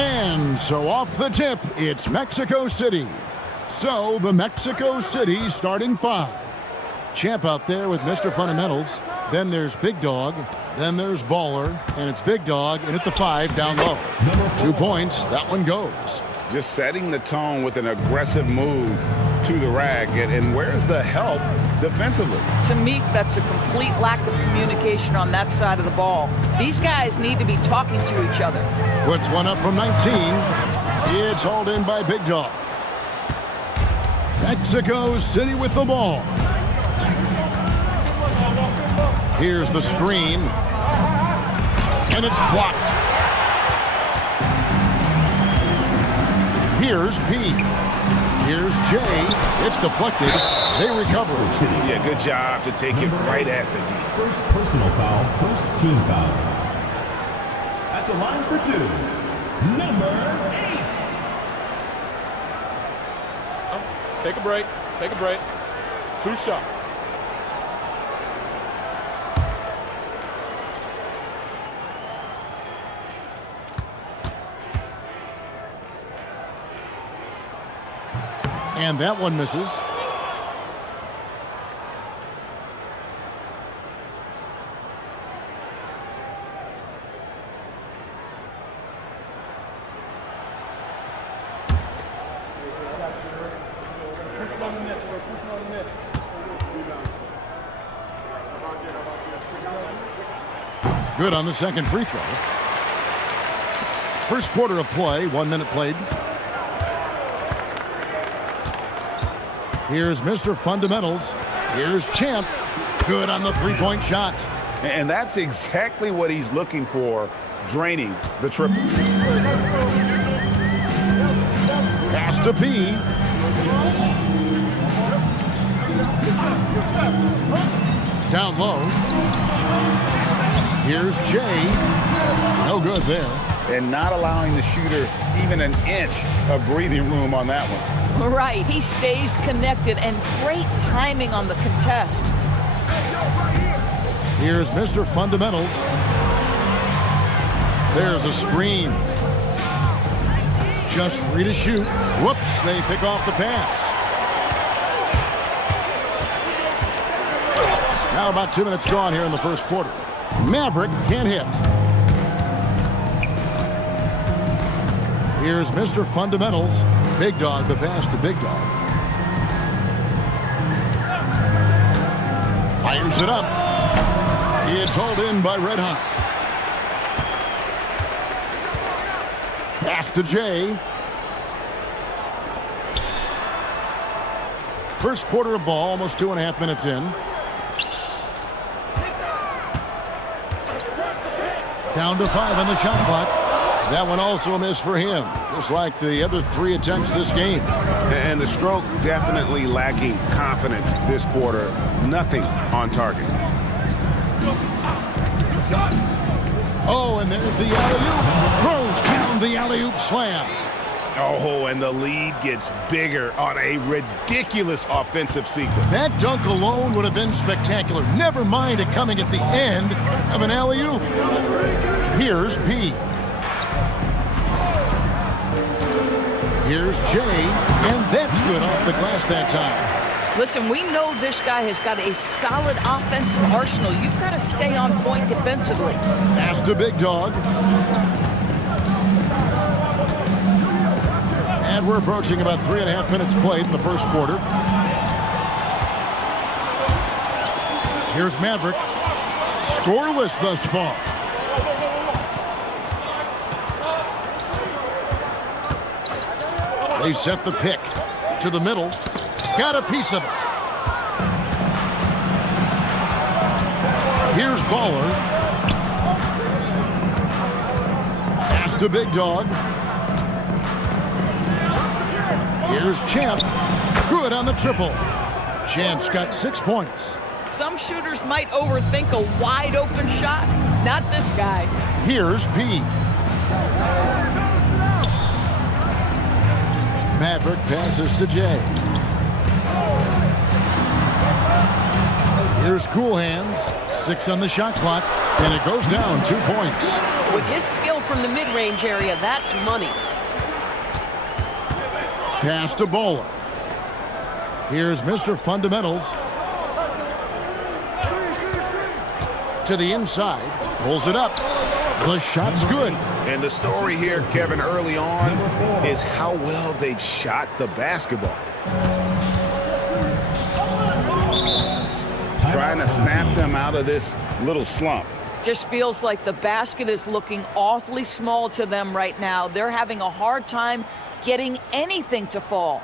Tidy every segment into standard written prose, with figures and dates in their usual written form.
And so off the tip, it's Mexico City. So the Mexico City starting five. Champ out there with Mr. Fundamentals. Then there's Big Dog. Then there's Baller. And it's Big Dog in at the 5 down low. 2 points. That one goes. Just setting the tone with an aggressive move to the rag. And where's the help defensively? To me, that's a complete lack of communication on that side of the ball. These guys need to be talking to each other. Puts one up from 19. It's hauled in by Big Dog. Mexico City with the ball. Here's the screen. And it's blocked. Here's P. Here's J. It's deflected. They recover. Yeah, good job to take it right at the D. First personal foul, first team foul. At the line for 2, number 8. Take a break. Take a break. 2 shots. And that one misses. Good on the second free throw. First quarter of play, 1 minute played. Here's Mr. Fundamentals. Here's Champ. Good on the three-point shot. And that's exactly what he's looking for, draining the triple. Pass to P. Down low. Here's J. No good there. And not allowing the shooter even an inch of breathing room on that one. Right, he stays connected, and great timing on the contest. Here's Mr. Fundamentals. There's a screen. Just 3 to shoot. Whoops, they pick off the pass. Now about 2 minutes gone here in the first quarter. Maverick can't hit. Here's Mr. Fundamentals. Big Dog, the pass to Big Dog. Fires it up. It's hauled in by Red Hot. Pass to Jay. First quarter of ball, almost 2.5 minutes in. Down to 5 on the shot clock. That one also a miss for him, just like the other 3 attempts this game. And the stroke definitely lacking confidence this quarter. Nothing on target. Oh, and there's the alley-oop. Throws down the alley-oop slam. Oh, and the lead gets bigger on a ridiculous offensive sequence. That dunk alone would have been spectacular. Never mind it coming at the end of an alley-oop. Here's P. Here's Jay, and that's good off the glass that time. Listen, we know this guy has got a solid offensive arsenal. You've got to stay on point defensively. Pass to Big Dog. And we're approaching about 3.5 minutes played in the first quarter. Here's Maverick. Scoreless thus far. They set the pick to the middle. Got a piece of it. Here's Baller. Pass to Big Dog. Here's Champ. Good on the triple. Champ's got 6 points. Some shooters might overthink a wide open shot. Not this guy. Here's P. Maverick passes to Jay. Here's Cool Hands. 6 on the shot clock, and it goes down 2 points. With his skill from the mid-range area, that's money. Pass to Bowler. Here's Mr. Fundamentals. To the inside. Pulls it up. The shot's good. And the story here, Kevin, early on is how well they've shot the basketball. Trying to snap them out of this little slump. Just feels like the basket is looking awfully small to them right now. They're having a hard time getting anything to fall.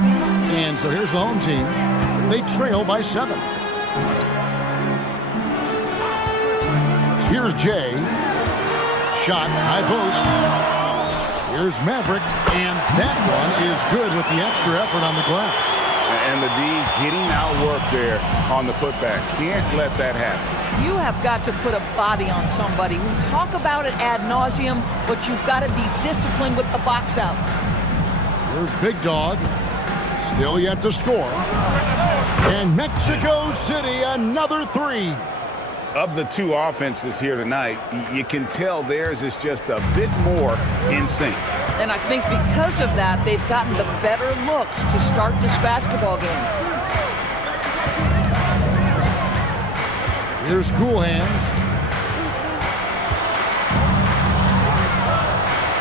And so here's the home team. They trail by 7. Here's Jay. Shot, high post. Here's Maverick. And that one is good with the extra effort on the glass. And the D getting outworked there on the putback. Can't let that happen. You have got to put a body on somebody. We talk about it ad nauseum, but you've got to be disciplined with the box outs. Here's Big Dog. Still yet to score. And Mexico City, another 3. Of the two offenses here tonight, you can tell theirs is just a bit more in sync. And I think because of that, they've gotten the better looks to start this basketball game. Here's Cool Hands.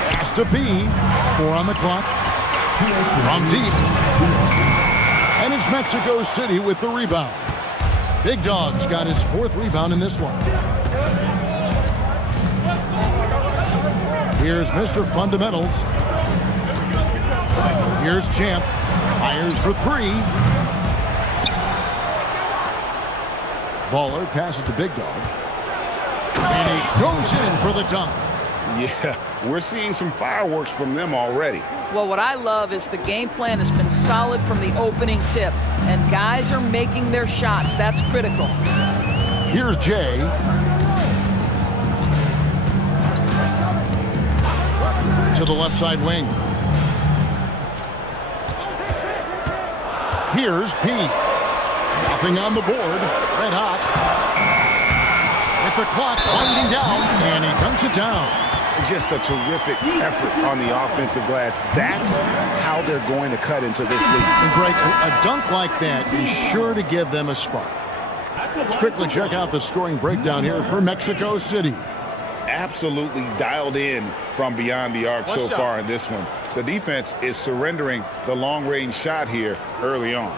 Pass to B. 4 on the clock. From deep. And it's Mexico City with the rebound. Big Dog's got his 4th rebound in this one. Here's Mr. Fundamentals. Here's Champ. Fires for 3. Baller passes to Big Dog. And he goes in for the dunk. Yeah, we're seeing some fireworks from them already. Well, what I love is the game plan has been solid from the opening tip, and guys are making their shots. That's critical. Here's Jay. To the left side wing. Here's P. Nothing on the board. Red hot. With the clock winding down, and he dunks it down. Just a terrific effort on the offensive glass. That's how they're going to cut into this league. And Greg, a dunk like that is sure to give them a spark. Let's quickly check out the scoring breakdown here for Mexico City. Absolutely dialed in from beyond the arc so far in this one. The defense is surrendering the long-range shot here early on.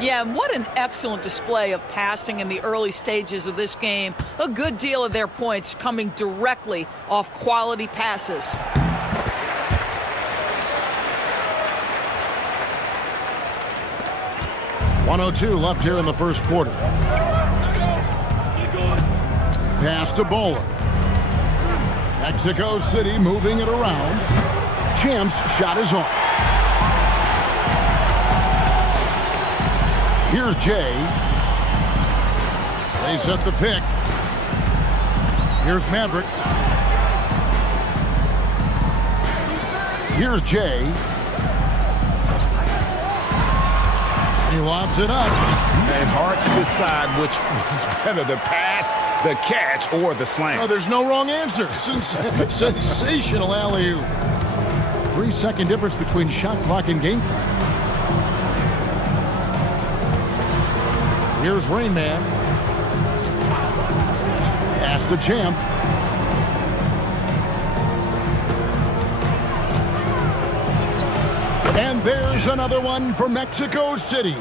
Yeah, and what an excellent display of passing in the early stages of this game. A good deal of their points coming directly off quality passes. .102 left here in the first quarter. Pass to Bowler. Mexico City moving it around. Champ's shot is off. Here's Jay. They set the pick. Here's Maverick. Here's Jay. He lobs it up. And hard to decide which was better, the pass, the catch, or the slam. Oh, there's no wrong answer. Sensational alley-oop. 3-second difference between shot clock and game clock. Here's Rain Man. Pass to Champ. And there's another one for Mexico City.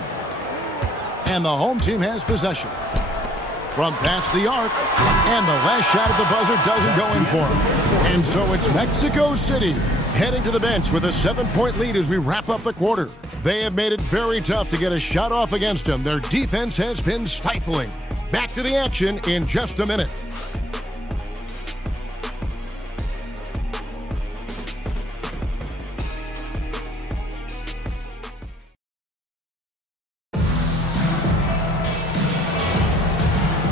And the home team has possession. From past the arc, and the last shot at the buzzer doesn't go in for him. And so it's Mexico City heading to the bench with a 7-point lead as we wrap up the quarter. They have made it very tough to get a shot off against them. Their defense has been stifling. Back to the action in just a minute.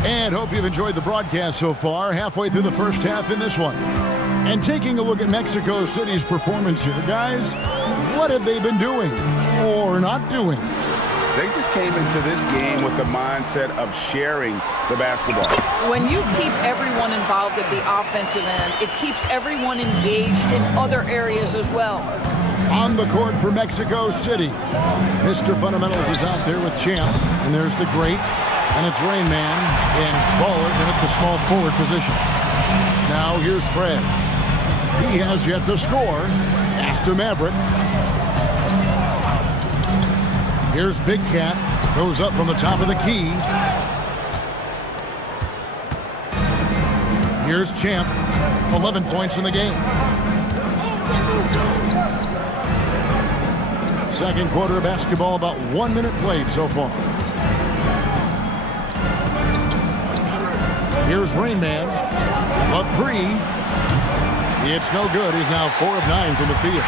And hope you've enjoyed the broadcast so far, halfway through the first half in this one. And taking a look at Mexico City's performance here, guys, what have they been doing or not doing? They just came into this game with the mindset of sharing the basketball. When you keep everyone involved at the offensive end, it keeps everyone engaged in other areas as well. On the court for Mexico City, Mr. Fundamentals is out there with Champ, and there's the great. And it's Rain Man and Baller in at the small forward position. Now here's Prez. He has yet to score. Pass to Maverick. Here's Big Cat. Goes up from the top of the key. Here's Champ. 11 points in the game. Second quarter of basketball, about 1 minute played so far. Here's Rain Man. A three. It's no good. He's now 4 of 9 from the field.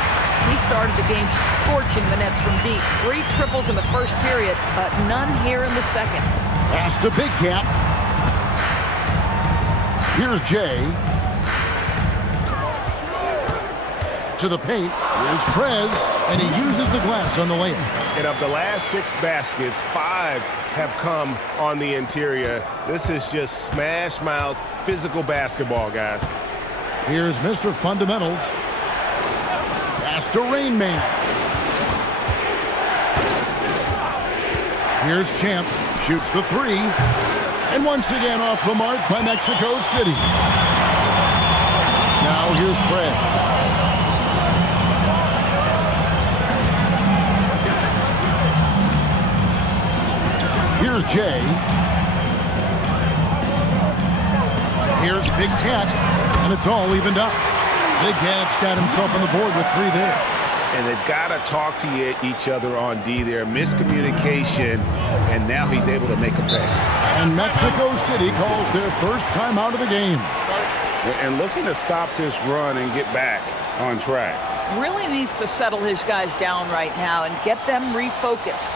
He started the game scorching the nets from deep. 3 triples in the first period, but none here in the second. Pass to Big Cat. Here's Jay. To the paint. Here's Prez, and he uses the glass on the layup. And of the last 6 baskets, 5 have come on the interior. This is just smash mouth physical basketball, guys. Here's Mr. Fundamentals. Pass to Rain Man. Here's Champ. Shoots the 3. And once again off the mark by Mexico City. Now here's Prez. Here's Jay. Here's Big Cat, and it's all evened up. Big Cat's got himself on the board with 3 there. And they've got to talk to each other on D there. Miscommunication, and now he's able to make a pay. And Mexico City calls their first timeout of the game. And looking to stop this run and get back on track. Really needs to settle his guys down right now and get them refocused.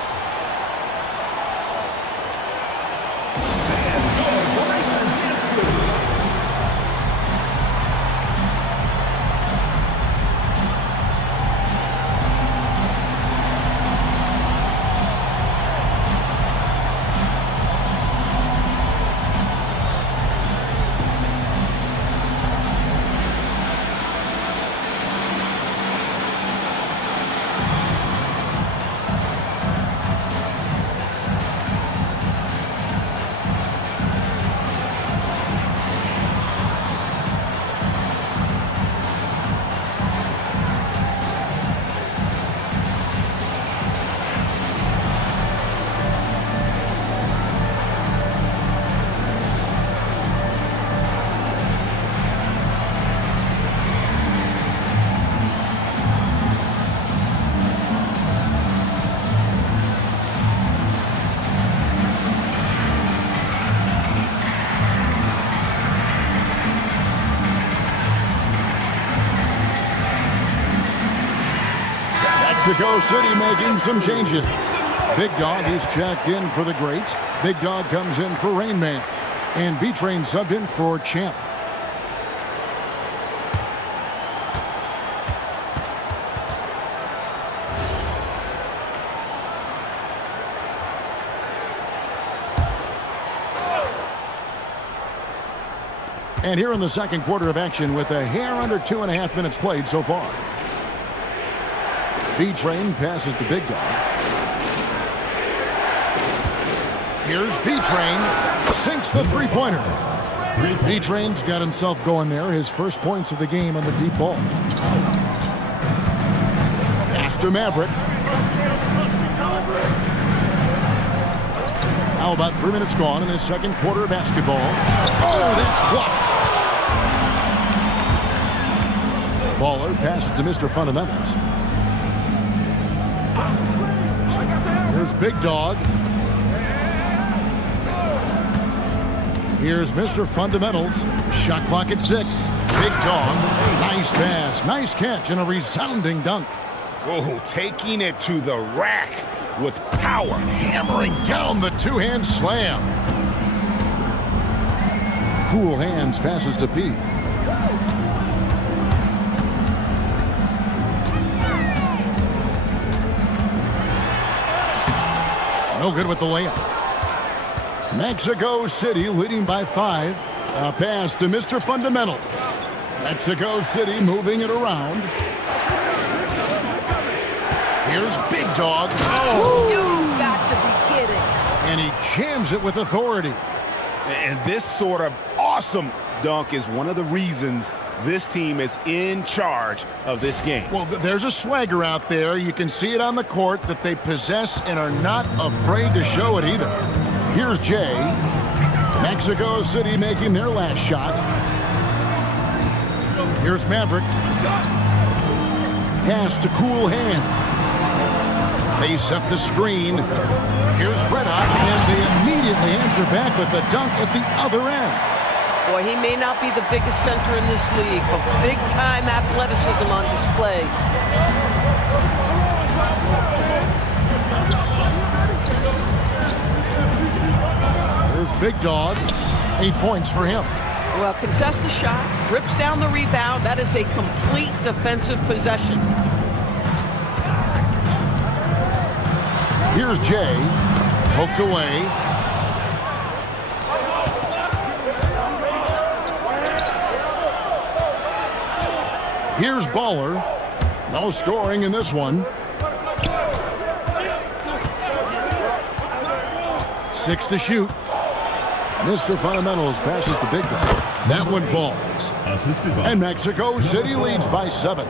Mexico City making some changes. Big Dog is checked in for the great. Big Dog comes in for Rain Man. And B-Train subbed in for Champ. And here in the second quarter of action with a hair under 2.5 minutes played so far. B-Train passes to Big Dog. Here's B-Train. Sinks the three-pointer. B-Train's got himself going there. His first points of the game on the deep ball. Pass to Maverick. How about 3 minutes gone in the second quarter of basketball? Oh, that's blocked. Baller passes to Mr. Fundamentals. Here's Big Dog. Here's Mr. Fundamentals. Shot clock at 6. Big Dog. Nice pass. Nice catch and a resounding dunk. Oh, taking it to the rack with power. Hammering down the two-hand slam. Cool hands passes to P. No good with the layup. Mexico City leading by 5. A pass to Mr. Fundamental. Mexico City moving it around. Here's Big Dog. Oh, you got to be kidding. And he jams it with authority. And this sort of awesome dunk is one of the reasons this team is in charge of this game. Well, there's a swagger out there. You can see it on the court that they possess and are not afraid to show it either. Here's Jay. Mexico City making their last shot. Here's Maverick. Pass to Cool Hand. They set the screen. Here's Red Hot, and they immediately answer back with the dunk at the other end. Boy, he may not be the biggest center in this league, but big-time athleticism on display. Here's Big Dog. 8 points for him. Well, contests the shot, rips down the rebound. That is a complete defensive possession. Here's Jay. Poked away. Here's Baller. No scoring in this one. 6 to shoot. Mr. Fundamentals passes to Big Dog. That one falls. And Mexico City leads by 7.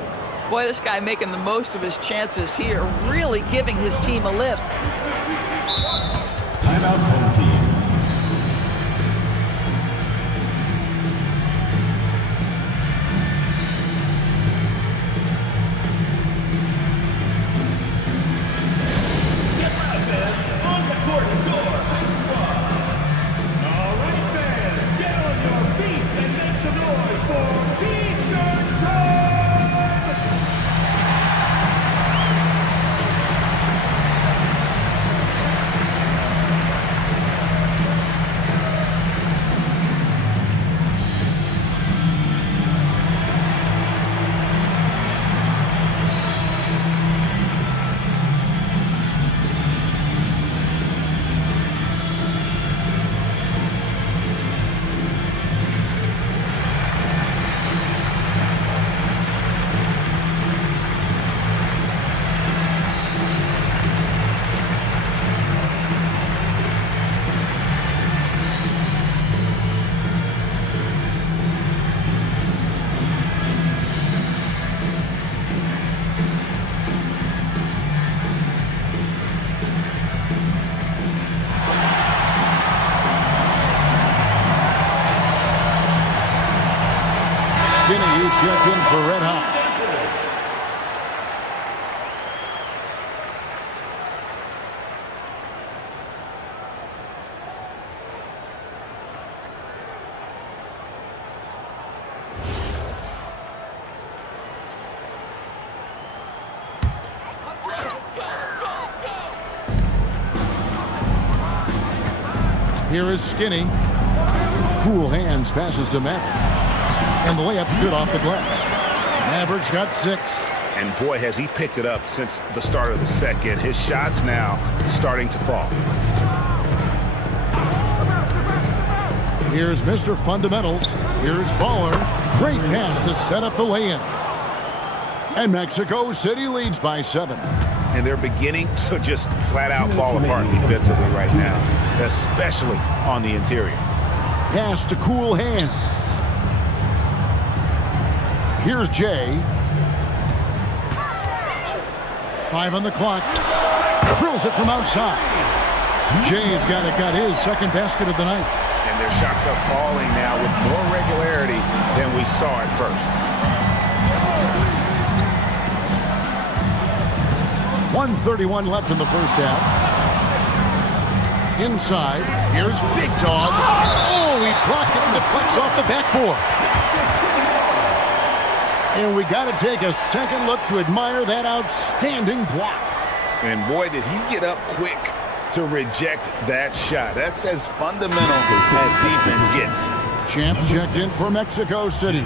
Boy, this guy making the most of his chances here, really giving his team a lift. Timeout home team. You check in for Red Hot. Here is Skinny. Cool hands passes to Maverick. And the layup's good off the glass. Maverick's got 6. And boy, has he picked it up since the start of the second. His shots now starting to fall. Here's Mr. Fundamentals. Here's Baller. Great pass to set up the lay-in. And Mexico City leads by 7. And they're beginning to just flat out fall apart defensively right now, especially on the interior. Pass to Cool hands. Here's Jay. 5 on the clock. Drills it from outside. Jay's got his second basket of the night. And their shots are falling now with more regularity than we saw at first. 1:31 left in the first half. Inside, here's Big Dog. Oh, he blocked it and deflects off the backboard. And we got to take a second look to admire that outstanding block. And boy, did he get up quick to reject that shot. That's as fundamental as defense gets. Champs checked in for Mexico City.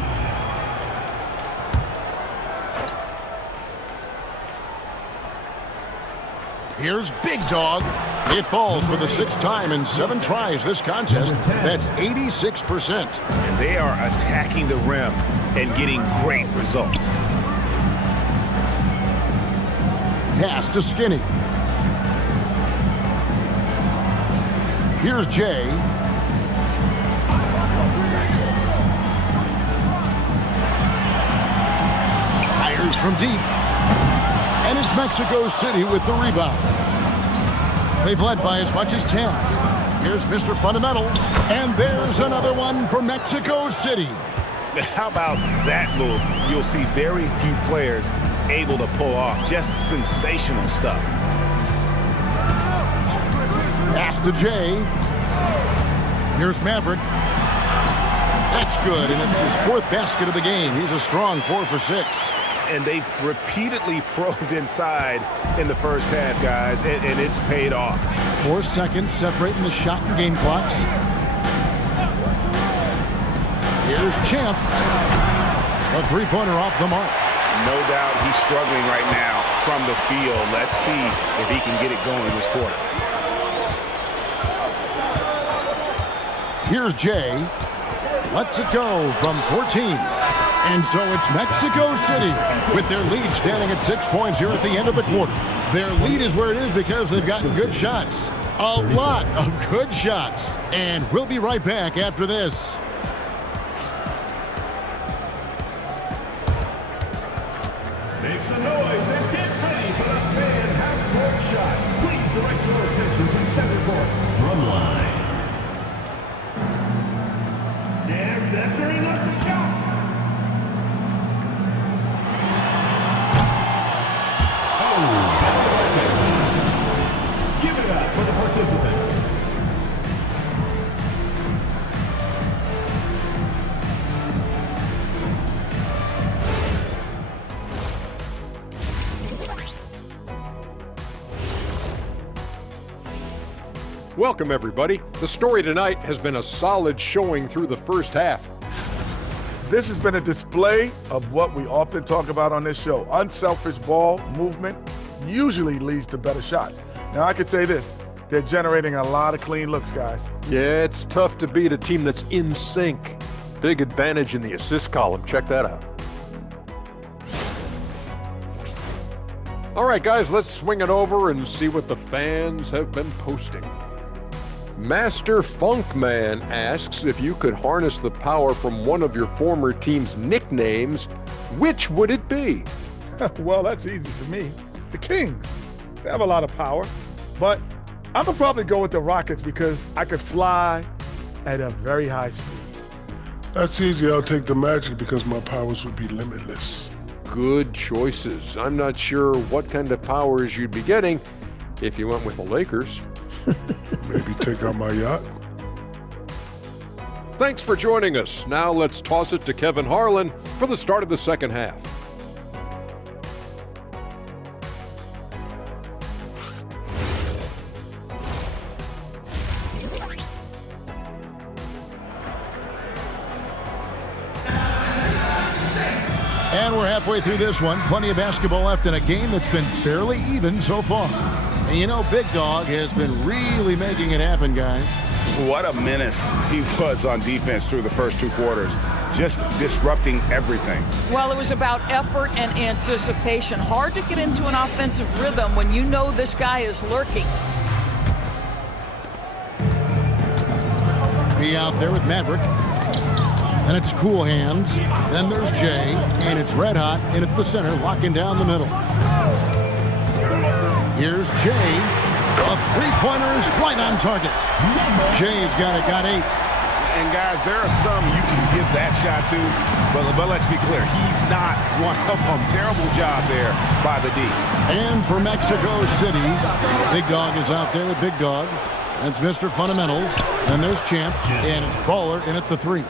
Here's Big Dog. It falls for the 6th time in 7 tries this contest. That's 86%. And they are attacking the rim and getting great results. Pass to Skinny. Here's Jay. Fires from deep. And it's Mexico City with the rebound. They've led by as much as 10. Here's Mr. Fundamentals. And there's another one for Mexico City. How about that move? You'll see very few players able to pull off just sensational stuff. Pass to Jay. Here's Maverick. That's good, and it's his 4th basket of the game. He's a strong 4 for 6. And they've repeatedly probed inside in the first half, guys, and it's paid off. 4 seconds separating the shot and game clocks. Here's Champ. A 3-pointer off the mark. No doubt he's struggling right now from the field. Let's see if he can get it going this quarter. Here's Jay. Lets it go from 14. And so it's Mexico City with their lead standing at 6 points here at the end of the quarter. Their lead is where it is because they've gotten good shots. A lot of good shots. And we'll be right back after this. Make some noise and get ready for the fan half-court shot. Please direct your attention to center court. Drumline. And that's where he left the shot. Give it up for the participants. Welcome, everybody. The story tonight has been a solid showing through the first half. This has been a display of what we often talk about on this show. Unselfish ball movement usually leads to better shots. Now, I could say this. They're generating a lot of clean looks, guys. Yeah, it's tough to beat a team that's in sync. Big advantage in the assist column. Check that out. All right, guys, let's swing it over and see what the fans have been posting. Master Funkman asks if you could harness the power from one of your former team's nicknames, which would it be? Well, that's easy for me. The Kings. They have a lot of power. But I'm going to probably go with the Rockets because I could fly at a very high speed. That's easy. I'll take the Magic because my powers would be limitless. Good choices. I'm not sure what kind of powers you'd be getting if you went with the Lakers. Maybe take out my yacht. Thanks for joining us. Now let's toss it to Kevin Harlan for the start of the second half. And we're halfway through this one. Plenty of basketball left in a game that's been fairly even so far. And you know, Big Dog has been really making it happen, guys. What a menace he was on defense through the first 2 quarters. Just disrupting everything. Well, it was about effort and anticipation. Hard to get into an offensive rhythm when you know this guy is lurking. Be out there with Maverick. And it's Cool Hands. Then there's Jay. And it's Red Hot in at the center, locking down the middle. Here's Jay. A three-pointer is right on target. Jay's got 8. And guys, there are some you can give that shot to, but let's be clear, he's not one of them. Terrible job there by the D. And for Mexico City, Big Dog is out there with Big Dog. That's Mr. Fundamentals. And there's Champ. And it's Baller in at the 3.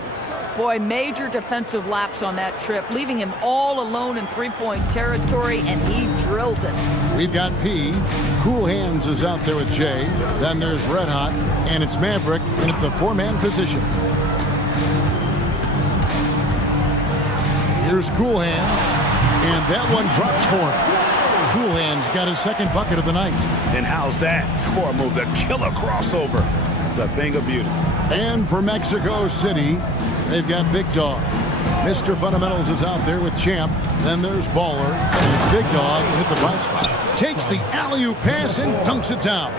Boy, major defensive lapse on that trip, leaving him all alone in three-point territory, and he drills it. We've got P. Cool Hands is out there with Jay. Then there's Red Hot, and it's Maverick in at the 4-man position. Here's Cool Hands, and that one drops for him. Cool Hands got his second bucket of the night. And how's that for a move? The killer crossover. It's a thing of beauty. And for Mexico City, they've got Big Dog. Mr. Fundamentals is out there with Champ. Then there's Baller. And it's Big Dog in at the 5 spot. Takes the alley-oop pass and dunks it down.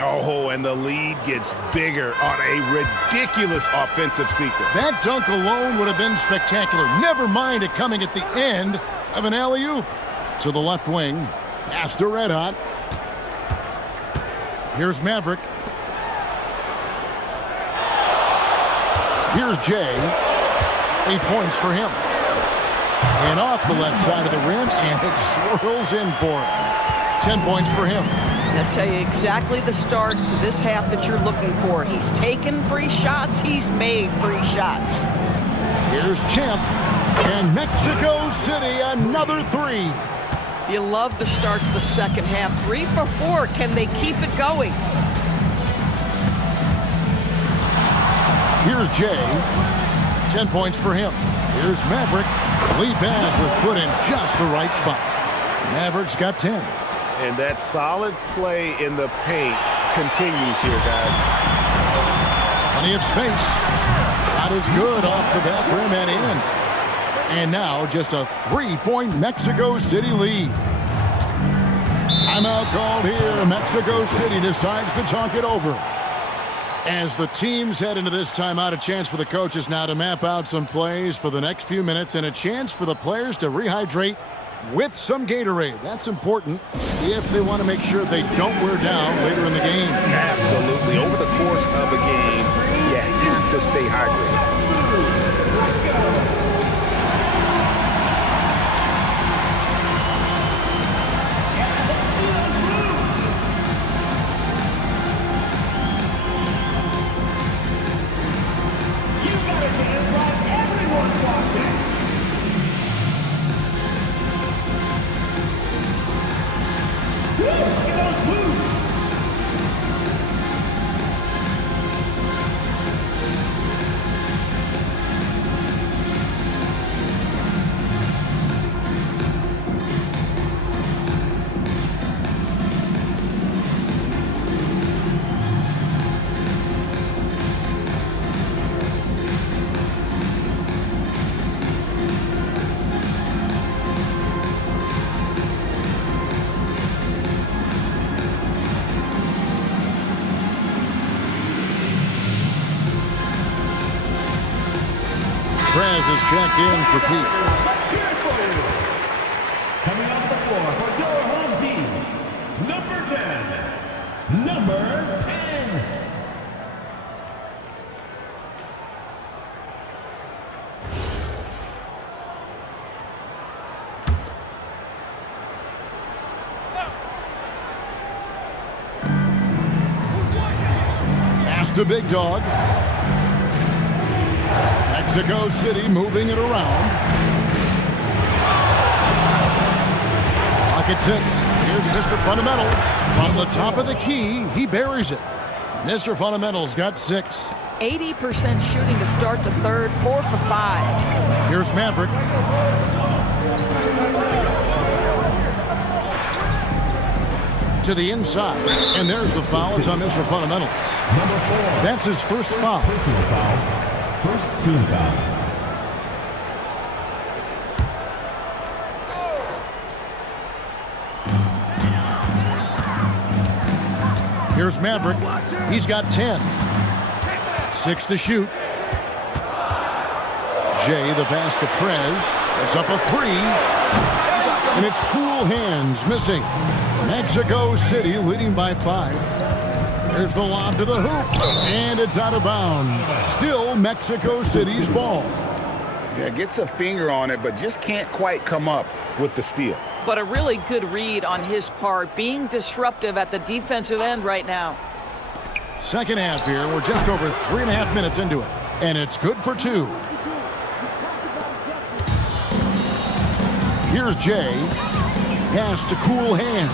Oh, and the lead gets bigger on a ridiculous offensive sequence. That dunk alone would have been spectacular. Never mind it coming at the end of an alley-oop. To the left wing. Pass to Red Hot. Here's Maverick. Here's Jay. 8 points for him. And off the left side of the rim, and it swirls in for him. 10 points for him. I'll tell you exactly the start to this half that you're looking for. He's taken 3 shots. He's made 3 shots. Here's Champ. And Mexico City, another 3. You love the start to the second half. 3 for 4. Can they keep it going? Here's Jay. 10 points for him. Here's Maverick. Lee Baz was put in just the right spot. Maverick's got 10. And that solid play in the paint continues here, guys. Plenty of space. Shot is good off the back rim and in. And now just a 3-point Mexico City lead. Timeout called here. Mexico City decides to talk it over. As the teams head into this timeout, a chance for the coaches now to map out some plays for the next few minutes and a chance for the players to rehydrate with some Gatorade. That's important if they want to make sure they don't wear down later in the game. Absolutely. Over the course of a game, you have to stay hydrated. Prez is checked in for Pete. Coming off the floor for your home team, number 10. Number 10. Pass to Big Dog. Mexico City moving it around. Pocket 6. Here's Mr. Fundamentals. From the top of the key, he buries it. Mr. Fundamentals got 6. 80% shooting to start the third, 4 for 5. Here's Maverick. To the inside. And there's the foul. It's on Mr. Fundamentals. Number 4. That's his first foul. Personal foul. First team foul. Here's Maverick. He's got 10. 6 to shoot. Jay, the pass to Prez. It's up a 3. And it's cool hands missing. Mexico City leading by 5. There's the lob to the hoop. And it's out of bounds. Still Mexico City's ball. Yeah, gets a finger on it, but just can't quite come up with the steal. But a really good read on his part, being disruptive at the defensive end right now. Second half here. We're just over 3.5 minutes into it. And it's good for 2. Here's Jay. Pass to cool hand.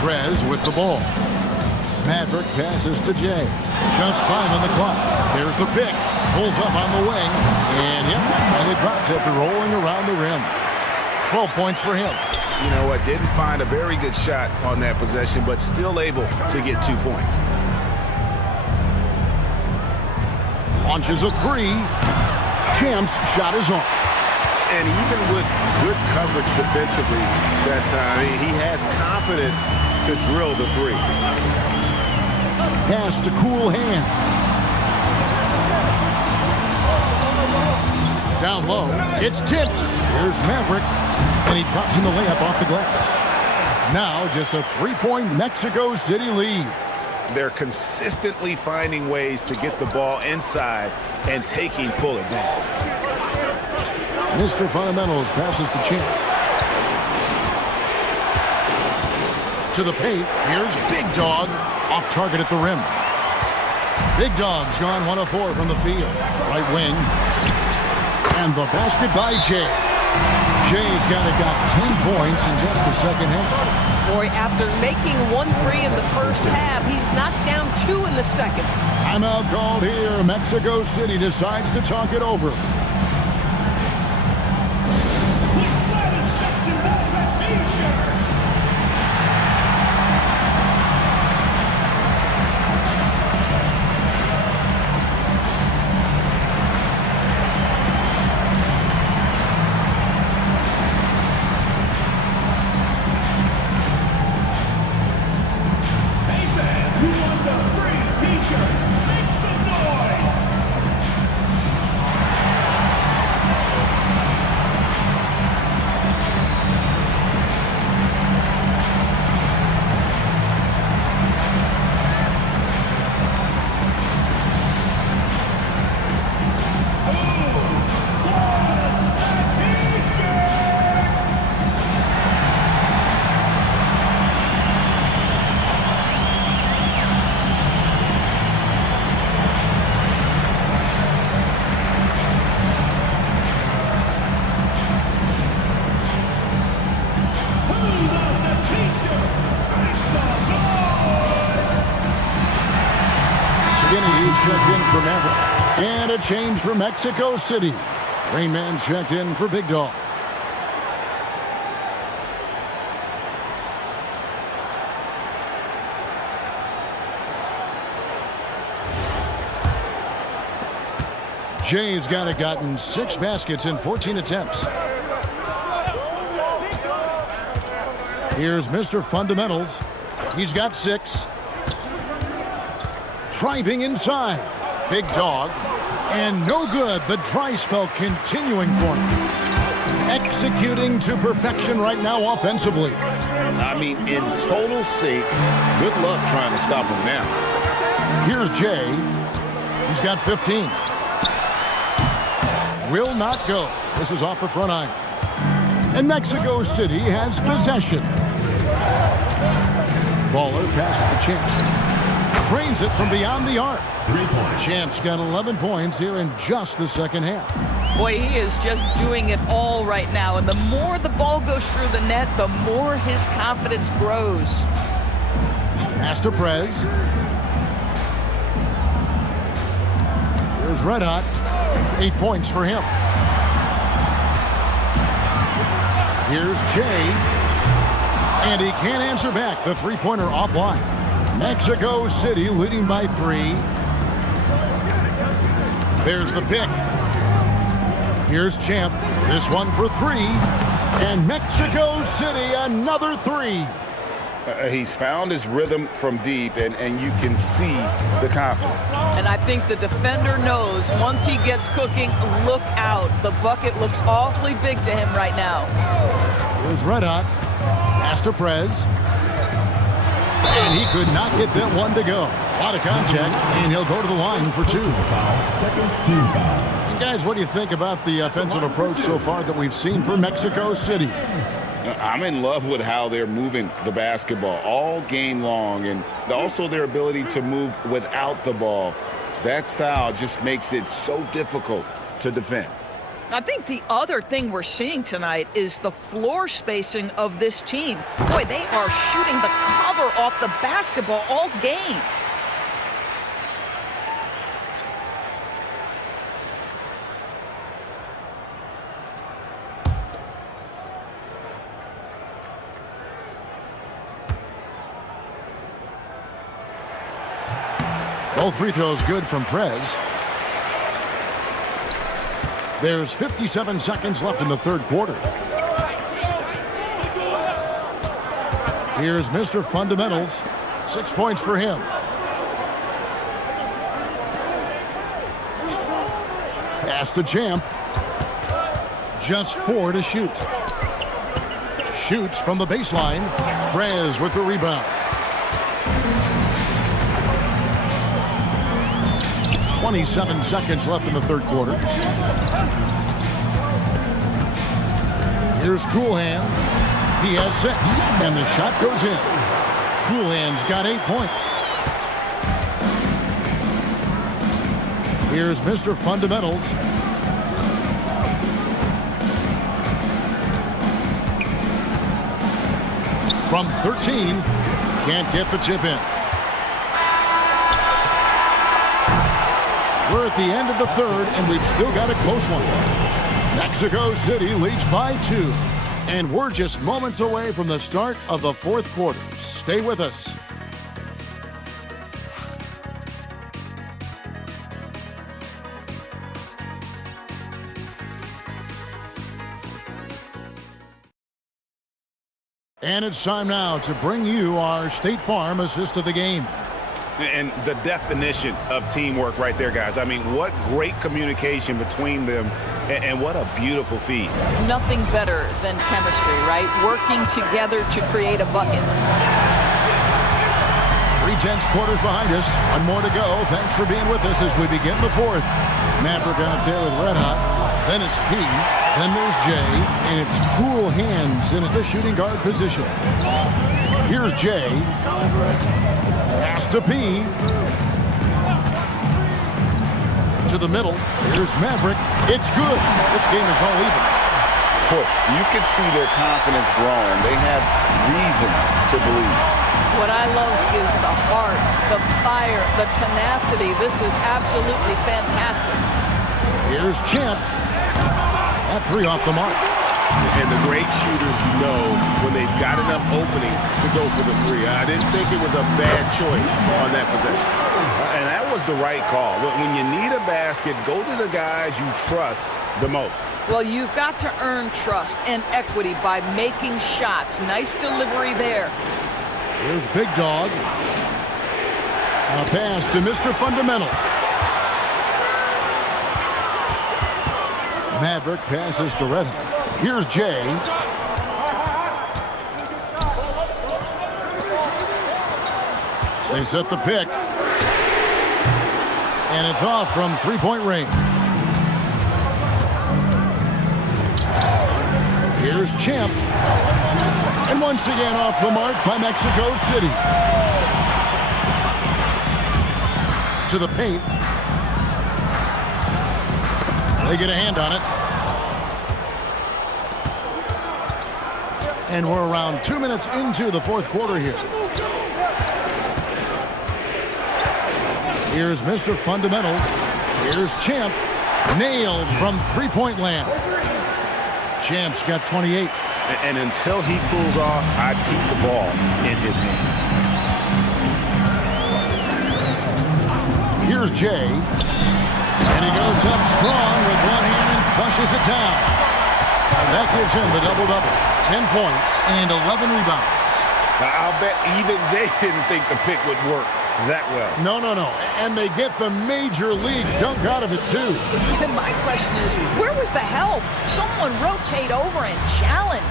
Prez with the ball. Maverick passes to Jay. Just 5 on the clock. There's the pick. Pulls up on the wing. And yep, finally drops after rolling around the rim. 12 points for him. You know what? Didn't find a very good shot on that possession, but still able to get 2 points. Launches a 3. Champ's shot is on. And even with good coverage defensively that time, he has confidence to drill the 3. Pass to cool hand. Down low. It's tipped. Here's Maverick. And he drops in the layup off the glass. Now just a 3-point Mexico City lead. They're consistently finding ways to get the ball inside and taking full advantage. Mr. Fundamentals passes to Champ. To the paint. Here's Big Dog. Off target at the rim. Big Dog's gone 1 of 4 from the field. Right wing. And the basket by Jay. Jay's got 10 points in just the second half. Boy, after making 1 3 in the first half, he's knocked down 2 in the second. Timeout called here. Mexico City decides to talk it over. Checked in for Maverick. And a change for Mexico City. Rain Man's checked in for Big Dog. Jay's gotten 6 baskets in 14 attempts. Here's Mr. Fundamentals. He's got 6. Driving inside. Big Dog. And no good. The dry spell continuing for him. Executing to perfection right now offensively. I mean, in total sync. Good luck trying to stop him now. Here's Jay. He's got 15. Will not go. This is off the front iron. And Mexico City has possession. Baller passes to Champ. Trains it from beyond the arc. 3 points. Champ's got 11 points here in just the second half. Boy, he is just doing it all right now. And the more the ball goes through the net, the more his confidence grows. Pass to Prez. Here's Red Hot. 8 points for him. Here's Jay. And he can't answer back. The three-pointer offline. Mexico City leading by 3. There's the pick. Here's Champ. This one for 3. And Mexico City another 3. He's found his rhythm from deep, and you can see the confidence. And I think the defender knows once he gets cooking, look out. The bucket looks awfully big to him right now. Here's Red Hot. Pass to Prez. And he could not get that one to go. A lot of contact, and he'll go to the line for 2. Second team foul. And guys, what do you think about the offensive approach so far that we've seen for Mexico City? I'm in love with how they're moving the basketball all game long, and also their ability to move without the ball. That style just makes it so difficult to defend. I think the other thing we're seeing tonight is the floor spacing of this team. Boy, they are shooting the cover off the basketball all game. Both free throws good from Prez. There's 57 seconds left in the third quarter. Here's Mr. Fundamentals. 6 points for him. Pass to Champ. Just 4 to shoot. Shoots from the baseline. Prez with the rebound. 27 seconds left in the third quarter. Here's Cool Hands. He has 6, and the shot goes in. Cool Hands got 8 points. Here's Mr. Fundamentals. From 13, can't get the tip in. We're at the end of the third, and we've still got a close one. Mexico City leads by 2. And we're just moments away from the start of the fourth quarter. Stay with us. And it's time now to bring you our State Farm assist of the game. And the definition of teamwork right there, guys. I mean, what great communication between them, and what a beautiful feed. Nothing better than chemistry, right? Working together to create a bucket. 3/10 quarters behind us. One more to go. Thanks for being with us as we begin the fourth. Maverick out there with Red Hot. Then it's P. Then there's J. And it's Cool Hands in the shooting guard position. Here's J. Pass to P. To the middle. Here's Maverick. It's good. This game is all even. Boy, you can see their confidence growing. They have reason to believe. What I love is the heart, the fire, the tenacity. This is absolutely fantastic. Here's Champ. That 3 off the mark. And the great shooters know when they've got enough opening to go for the 3. I didn't think it was a bad choice on that possession. And that was the right call. When you need a basket, go to the guys you trust the most. Well, you've got to earn trust and equity by making shots. Nice delivery there. Here's Big Dog. A pass to Mr. Fundamental. Maverick passes to Red Hot. Here's Jay. They set the pick. And it's off from three-point range. Here's Champ. And once again off the mark by Mexico City. To the paint. They get a hand on it. And we're around 2 minutes into the fourth quarter here. Here's Mr. Fundamentals. Here's Champ. Nailed from three-point land. Champ's got 28. And until he cools off, I'd keep the ball in his hand. Here's Jay. And he goes up strong with one hand and flushes it down. And that gives him the double-double. 10 points and 11 rebounds. I'll bet even they didn't think the pick would work that well. No. And they get the major league dunk out of it, too. And my question is, where was the help? Someone rotate over and challenge.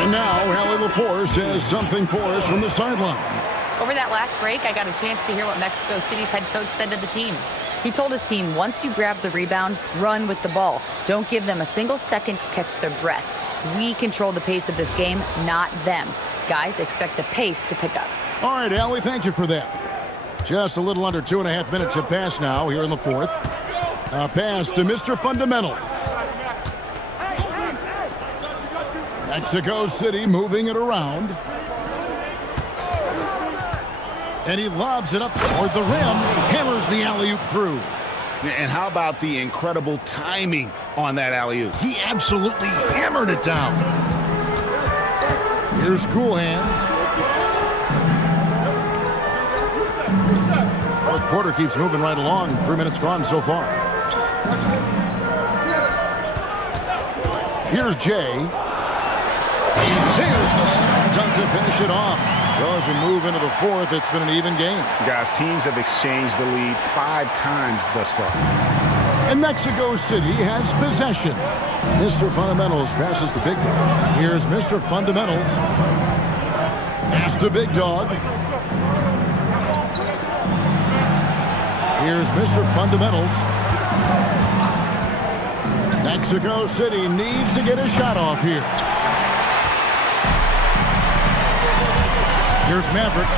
And now, Hallie Lepore says something for us from the sideline. Over that last break, I got a chance to hear what Mexico City's head coach said to the team. He told his team, once you grab the rebound, run with the ball. Don't give them a single second to catch their breath. We control the pace of this game, not them. Guys, expect the pace to pick up. All right, Allie, thank you for that. Just a little under 2.5 minutes have passed now here in the fourth. A pass to Mr. Fundamental. Mexico City moving it around. And he lobs it up toward the rim. Hammers the alley-oop through. And how about the incredible timing on that alley-oop? He absolutely hammered it down. Here's Cool Hands. Fourth quarter keeps moving right along. 3 minutes gone so far. Here's Jay. And there's the slam dunk to finish it off. Well, as we move into the fourth, it's been an even game. Guys, teams have exchanged the lead 5 times thus far. And Mexico City has possession. Mr. Fundamentals passes to Big Dog. Here's Mr. Fundamentals. Pass to Big Dog. Here's Mr. Fundamentals. Mexico City needs to get a shot off here. Here's Maverick.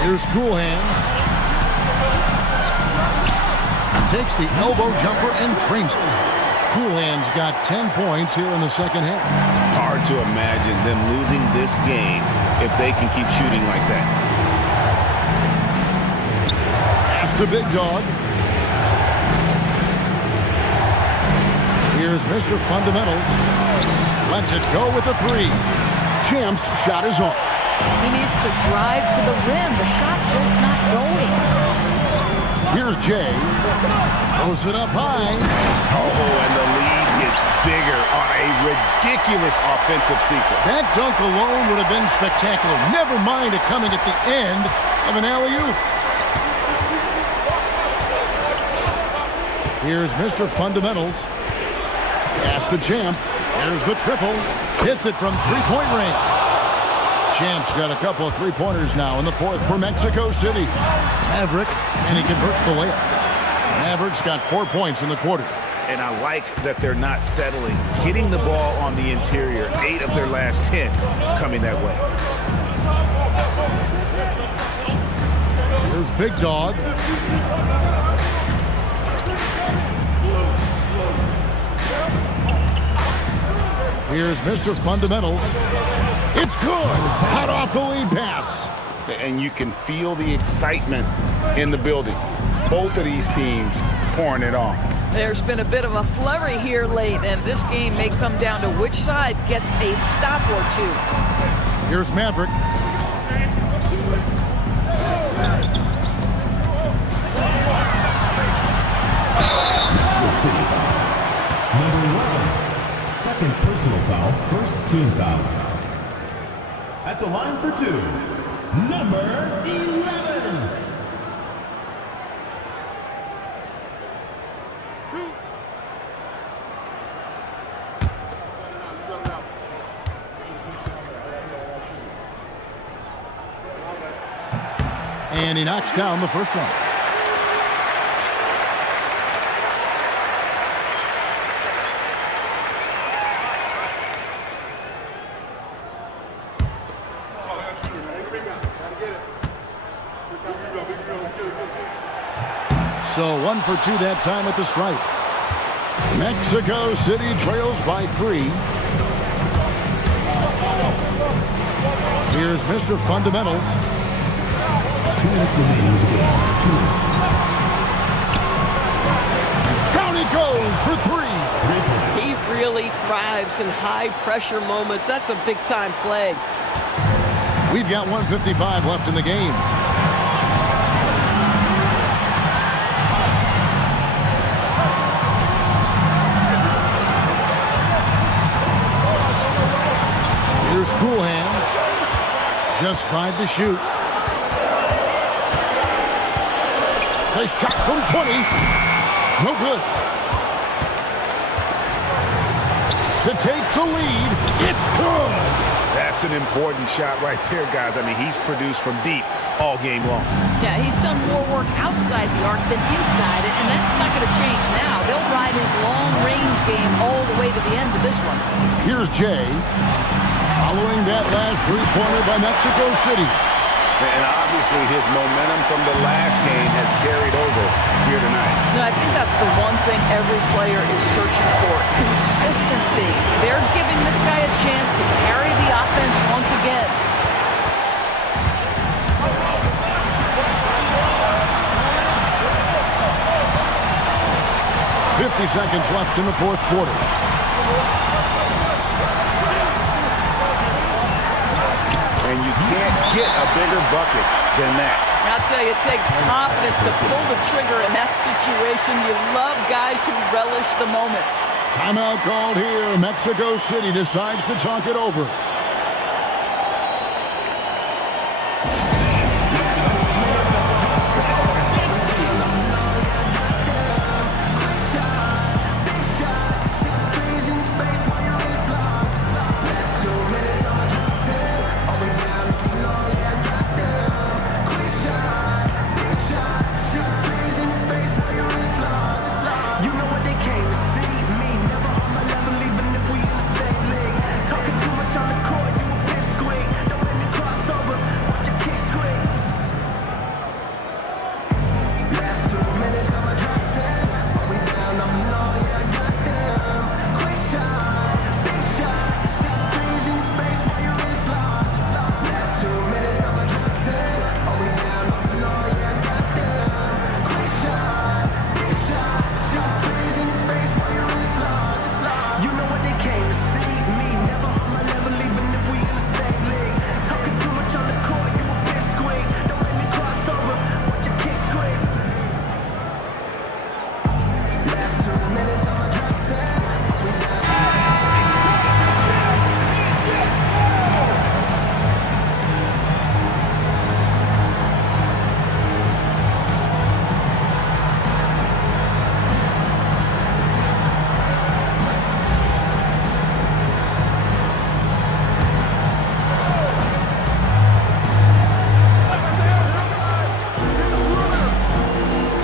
Here's Cool Hands. Takes the elbow jumper and trains it. Cool Hands got 10 points here in the second half. Hard to imagine them losing this game if they can keep shooting like that. Pass to Big Dog. Here's Mr. Fundamentals. Lets it go with a 3. Champ's shot is off. He needs to drive to the rim. The shot just not going. Here's Jay. Throws it up high. Oh, and the lead gets bigger on a ridiculous offensive sequence. That dunk alone would have been spectacular. Never mind it coming at the end of an alley-oop. Here's Mr. Fundamentals. Pass to Champ. There's the triple. Hits it from three-point range. Champ's got a couple of three-pointers now in the fourth for Mexico City. Maverick, and he converts the layup. Maverick's got 4 points in the quarter. And I like that they're not settling. Hitting the ball on the interior, 8 of their last 10 coming that way. Here's Big Dog. Here's Mr. Fundamentals. It's good. Hot off the lead pass. And you can feel the excitement in the building. Both of these teams pouring it on. There's been a bit of a flurry here late, and this game may come down to which side gets a stop or two. Here's Maverick. foul. At the line for two, number 11. And he knocks down the first one. So 1 for 2 that time at the stripe. Mexico City trails by 3. Here's Mr. Fundamentals. 2 minutes remaining in the game. 2 minutes. Down he goes for 3. He really thrives in high-pressure moments. That's a big-time play. We've got 1:55 left in the game. Here's Cool Hands. Just 5 to shoot. The shot from 20. No good. To take the lead. It's good. That's an important shot right there, guys. I mean, he's produced from deep all game long. Yeah, he's done more work outside the arc than inside it, and that's not going to change now. They'll ride his long-range game all the way to the end of this one. Here's Jay. Following that last three-pointer by Mexico City. And obviously his momentum from the last game has carried over here tonight. No, I think that's the one thing every player is searching for. Consistency. They're giving this guy a chance to carry the offense once again. .50 seconds left in the fourth quarter. And you can't get a bigger bucket than that. I'll tell you, it takes confidence to pull the trigger in that situation. You love guys who relish the moment. Timeout called here. Mexico City decides to talk it over.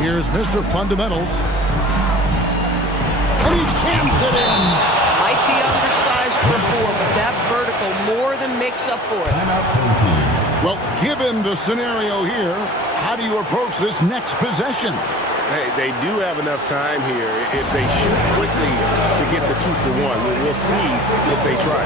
Here's Mr. Fundamentals. And he jams it in. Might be undersized for a 4, but that vertical more than makes up for it. Well, given the scenario here, how do you approach this next possession? Hey, they do have enough time here. If they shoot quickly to get the 2 for 1, we'll see if they try.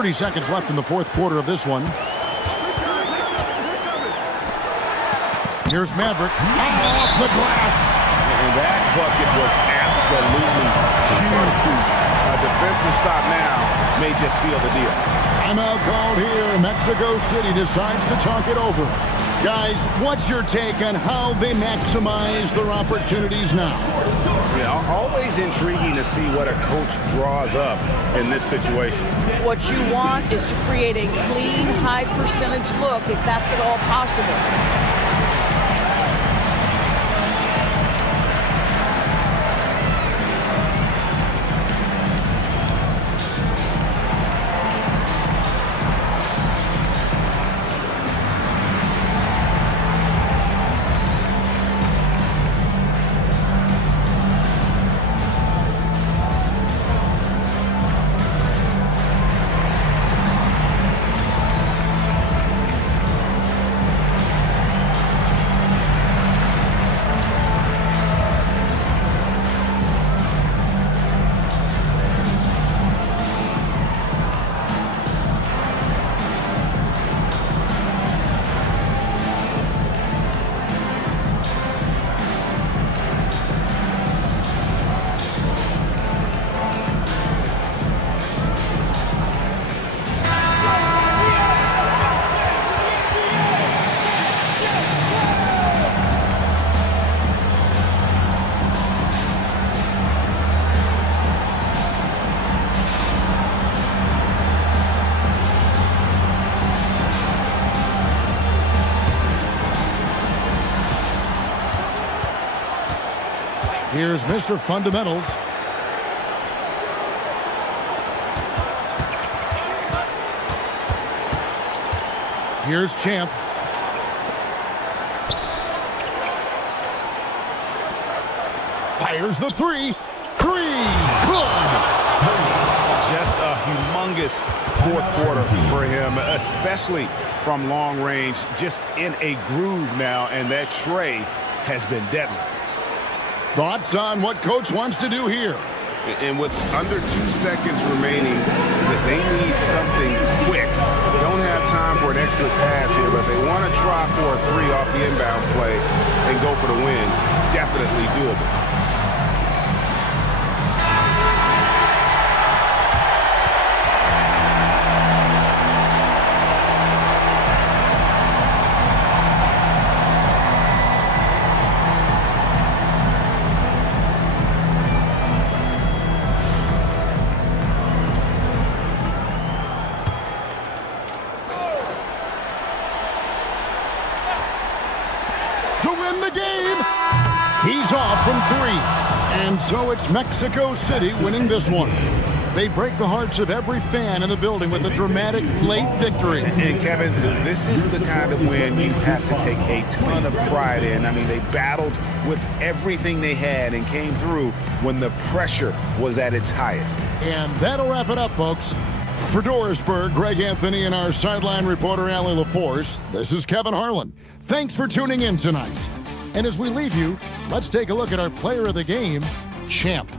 30 seconds left in the fourth quarter of this one. Here's Maverick. Off the glass. And that bucket was absolutely huge. A defensive stop now may just seal the deal. Timeout called here. Mexico City decides to talk it over. Guys, what's your take on how they maximize their opportunities now? Yeah, always intriguing to see what a coach draws up in this situation. What you want is to create a clean, high percentage look if that's at all possible. Here's Mr. Fundamentals. Here's Champ. Fires the three. Good. Just a humongous fourth quarter for him, especially from long range. Just in a groove now, and that tray has been deadly. Thoughts on what Coach wants to do here? And with under 2 seconds remaining, they need something quick. They don't have time for an extra pass here, but they want to try for a three off the inbound play and go for the win. Definitely doable. To win the game. He's off from three. And so it's Mexico City winning this one. They break the hearts of every fan in the building with a dramatic late victory. And Kevin, this is the kind of win you have to take a ton of pride in. I mean, they battled with everything they had and came through when the pressure was at its highest. And that'll wrap it up, folks. For Dorisburg, Greg Anthony, and our sideline reporter, Allie LaForce, this is Kevin Harlan. Thanks for tuning in tonight. And as we leave you, let's take a look at our player of the game, Champ.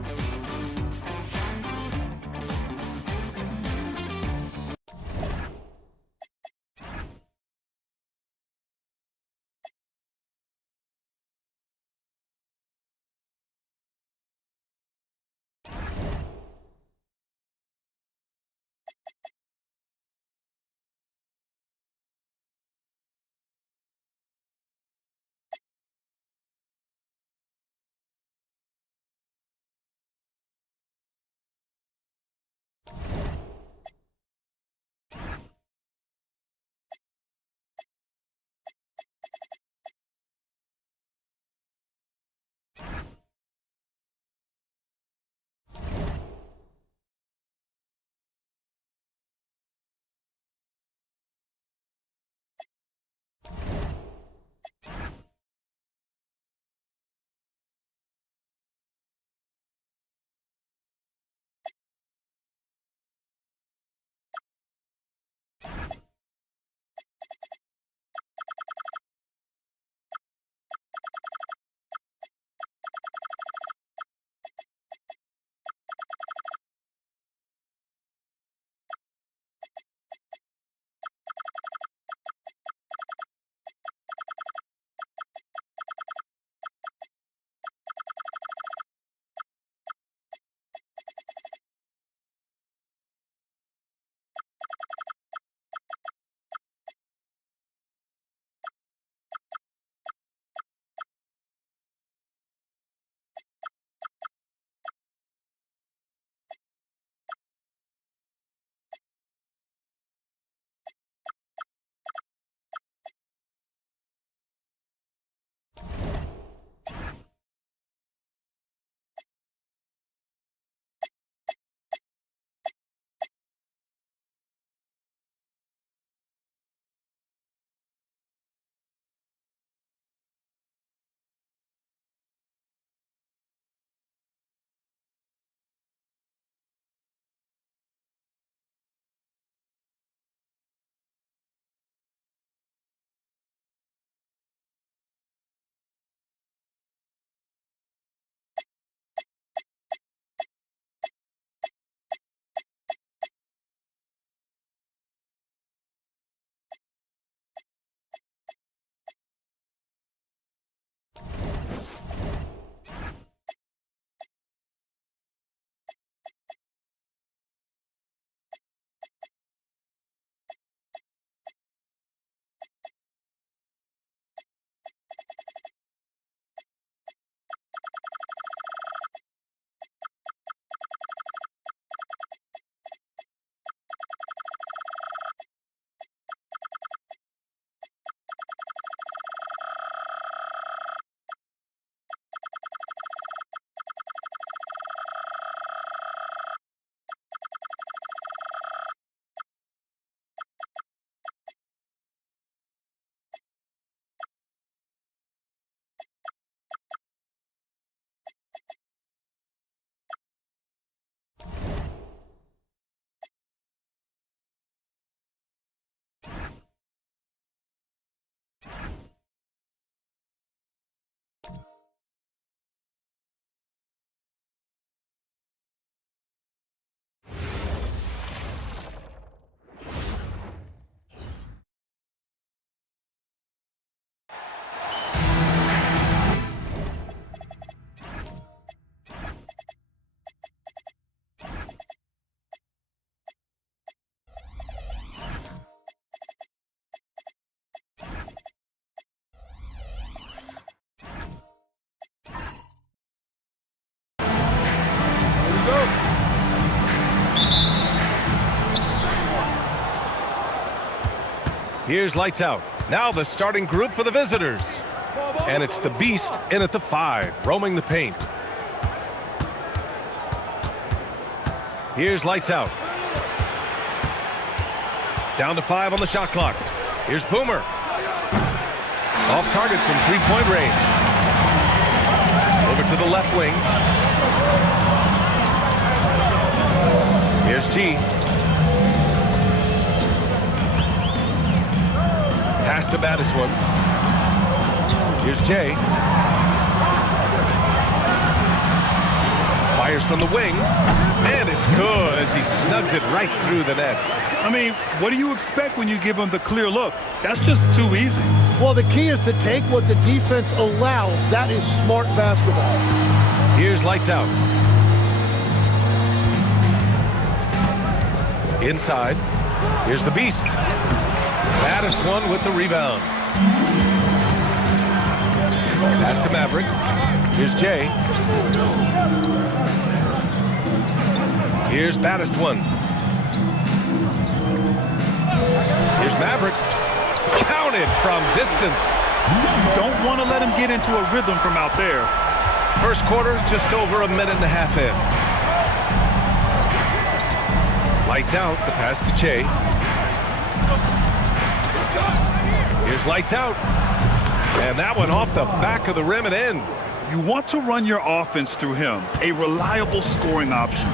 Here's lights out. Now the starting group for the visitors. And it's the Beast in at the 5, roaming the paint. Here's lights out. Down to 5 on the shot clock. Here's Boomer. Off target from three-point range. Over to the left wing. Here's G. Pass to Battiswood. Here's Jay. Fires from the wing. And it's good as he snugs it right through the net. I mean, what do you expect when you give him the clear look? That's just too easy. Well, the key is to take what the defense allows. That is smart basketball. Here's lights out. Inside. Here's the Beast. Battiswood with the rebound. Pass to Maverick. Here's Jay. Here's Battiswood. Here's Maverick. Counted from distance. You don't want to let him get into a rhythm from out there. First quarter, just over a minute and a half in. Lights out, the pass to Che. Here's lights out. And that one off the back of the rim and in. You want to run your offense through him, a reliable scoring option.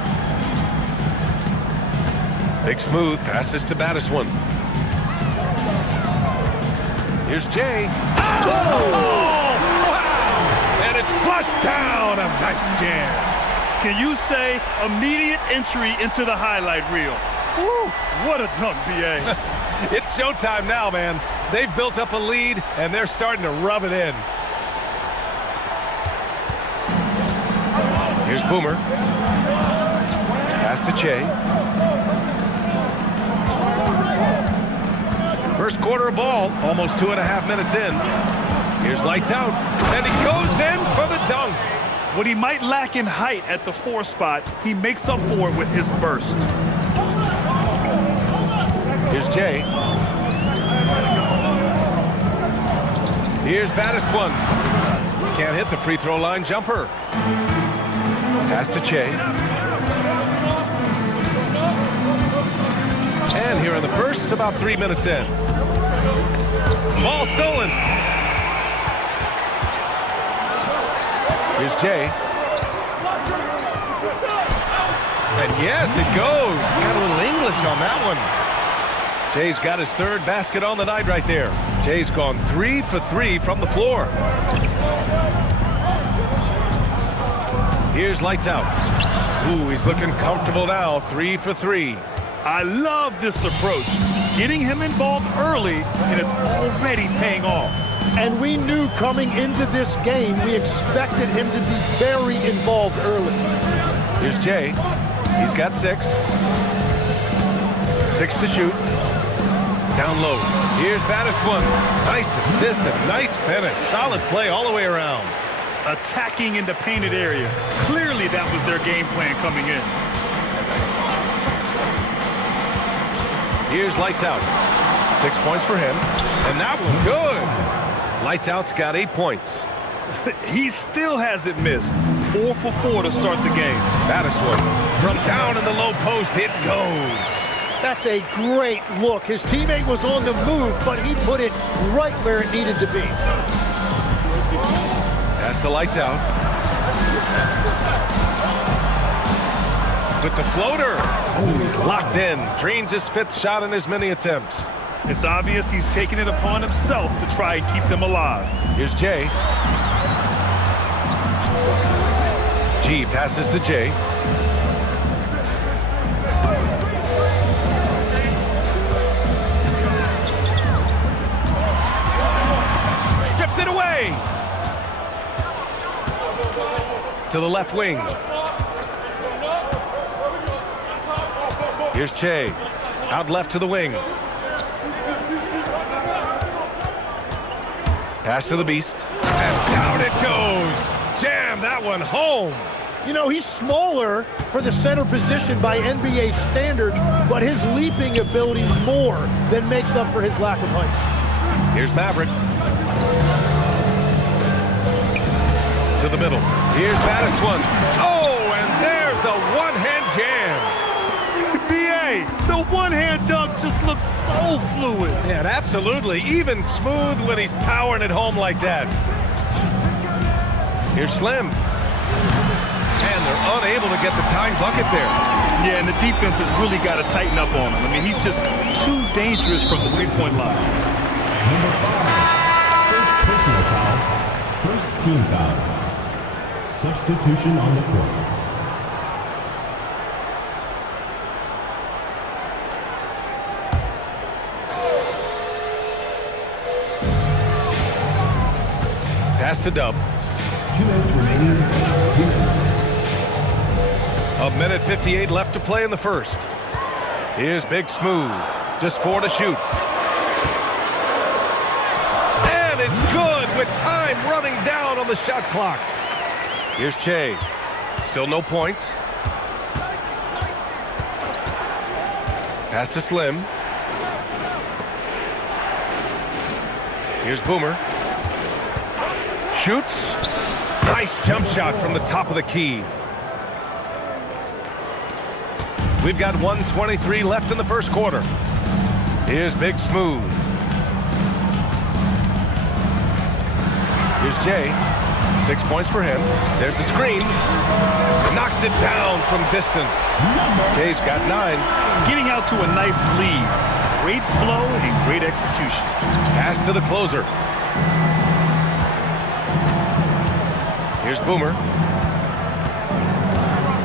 Big smooth, passes to Battiswood. Here's Jay. Oh! Wow! And it's flushed down. A nice jam. Can you say immediate entry into the highlight reel? Woo, what a dunk, B.A. It's showtime now, man. They've built up a lead, and they're starting to rub it in. Here's Boomer. Pass to Che. First quarter of ball, almost 2.5 minutes in. Here's lights out, and he goes in for the dunk. What he might lack in height at the 4 spot, he makes up for it with his burst. Here's Jay. Here's Battiswood. Can't hit the free throw line jumper. Pass to Che. And here in the first, about 3 minutes in. Ball stolen. Here's Jay. And yes, it goes. Got a little English on that one. Jay's got his 3rd basket on the night right there. Jay's gone 3 for 3 from the floor. Here's lights out. Ooh, he's looking comfortable now. 3 for 3. I love this approach. Getting him involved early, and it's already paying off. And we knew coming into this game, we expected him to be very involved early. Here's Jay. He's got 6. 6 to shoot. Down low. Here's Battiswood. Nice assist and nice finish. Solid play all the way around. Attacking in the painted area. Clearly that was their game plan coming in. Here's lights out. 6 points for him. And that one good. Lights out's got 8 points. He still hasn't missed. 4 for 4 to start the game. Battiswood from down in the low post. It goes. That's a great look. His teammate was on the move, but he put it right where it needed to be. Pass to lights out. With the floater. Ooh, he's locked in. Drains his 5th shot in as many attempts. It's obvious he's taking it upon himself to try and keep them alive. Here's Jay. G passes to Jay. Stripped it away. To the left wing. Here's Che. Out left to the wing. Pass to the Beast. And down it goes. Jam that one home. You know, he's smaller for the center position by NBA standards, but his leaping ability more than makes up for his lack of height. Here's Maverick. To the middle. Here's baddest one. Oh, and there's a one-hand jam. B.A., the one-hand dunk just looks so fluid. Yeah, and absolutely. Even smooth when he's powering it home like that. Here's Slim. And they're unable to get the tying bucket there. Yeah, and the defense has really got to tighten up on him. I mean, he's just too dangerous from the three-point line. Number 5. First personal foul. First team foul. Substitution on the court. Pass to Dub. 2 minutes remaining. 2 minutes. A minute 58 left to play in the first. Here's Big Smooth. Just 4 to shoot. And it's good with time running down on the shot clock. Here's Che. Still no points. Pass to Slim. Here's Boomer. Shoots. Nice jump shot from the top of the key. We've got 1:23 left in the first quarter. Here's Big Smooth. Here's Jay. 6 points for him. There's the screen. Knocks it down from distance. Jay's got 9. Getting out to a nice lead. Great flow and great execution. Pass to the closer. Here's Boomer.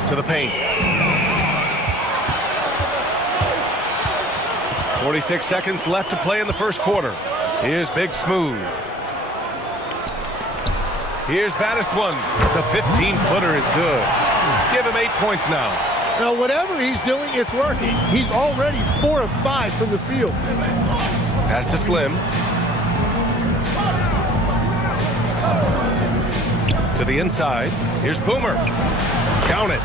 To the paint. 46 seconds left to play in the first quarter. Here's Big Smooth. Here's baddest one. The 15-footer is good. Give him 8 points now. Now, whatever he's doing, it's working. He's already 4 of 5 from the field. Pass to Slim. To the inside. Here's Boomer. Count it.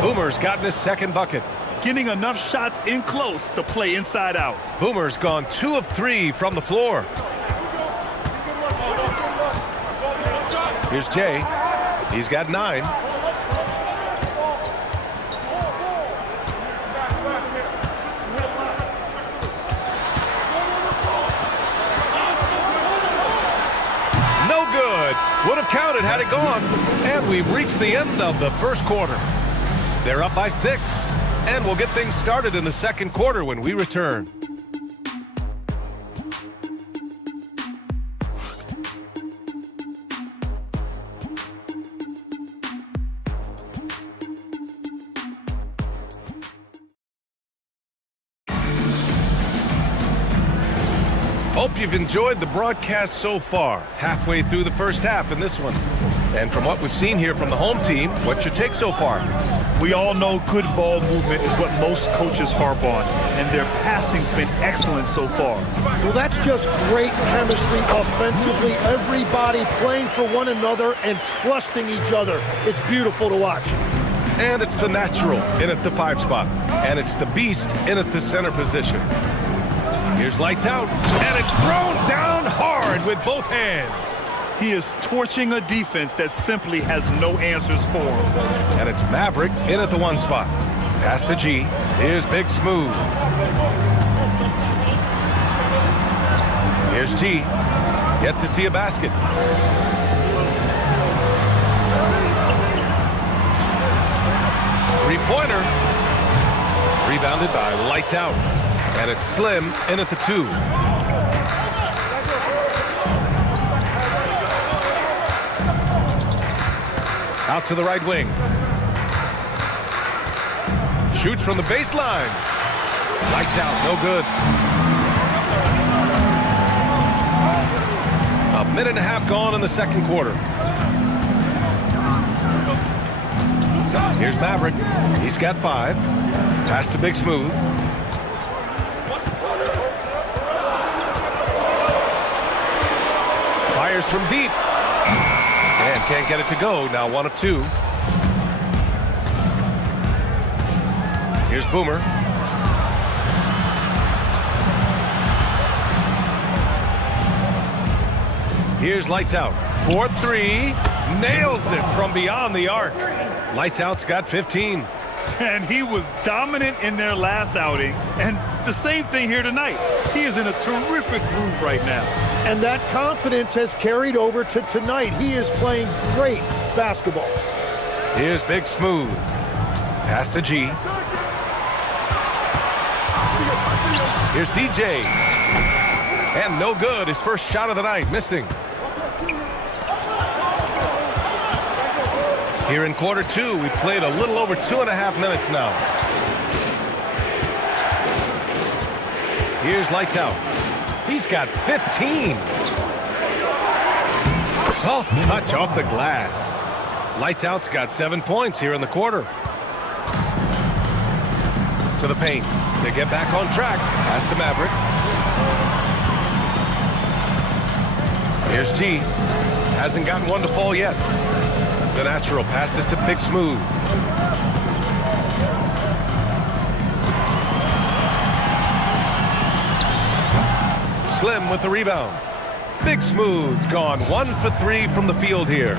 Boomer's gotten his second bucket. Getting enough shots in close to play inside out. Boomer's gone 2 of 3 from the floor. Here's Jay. He's got 9. No good. Would have counted had it gone. And we've reached the end of the first quarter. They're up by 6. And we'll get things started in the second quarter when we return. Hope you've enjoyed the broadcast so far. Halfway through the first half in this one. And from what we've seen here from the home team, what's your take so far? We all know good ball movement is what most coaches harp on, and their passing's been excellent so far. Well, that's just great chemistry offensively. Everybody playing for one another and trusting each other. It's beautiful to watch. And it's the natural in at the 5 spot. And it's the beast in at the center position. Here's lights out, and it's thrown down hard with both hands. He is torching a defense that simply has no answers for him. And it's Maverick in at the 1 spot. Pass to G. Here's Big Smooth. Here's G. Yet to see a basket. Three-pointer. Rebounded by lights out. And it's Slim in at the 2. Out to the right wing. Shoots from the baseline. Lights out, no good. A minute and a half gone in the second quarter. Here's Maverick. He's got 5. Pass to Big Smooth. Fires from deep. And can't get it to go. Now 1 of 2. Here's Boomer. Here's Lights Out. 4-3. Nails it from beyond the arc. Lights Out's got 15. And he was dominant in their last outing. And the same thing here tonight. He is in a terrific groove right now. And that confidence has carried over to tonight. He is playing great basketball. Here's Big Smooth. Pass to G. Here's DJ. And no good. His first shot of the night, missing. Here in quarter two, we played a little over 2.5 minutes now. Here's Lights Out. He's got 15. Soft touch off the glass. Lights Out's got 7 points here in the quarter. To the paint. They get back on track. Pass to Maverick. Here's G. Hasn't gotten one to fall yet. The natural passes to Big Smooth. Slim with the rebound. Big Smooth's gone 1 for 3 from the field here.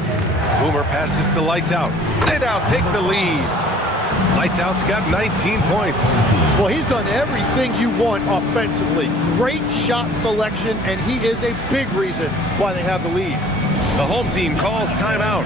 Boomer passes to Lights Out. They now take the lead. Lights Out's got 19 points. Well, he's done everything you want offensively. Great shot selection, and he is a big reason why they have the lead. The home team calls timeout.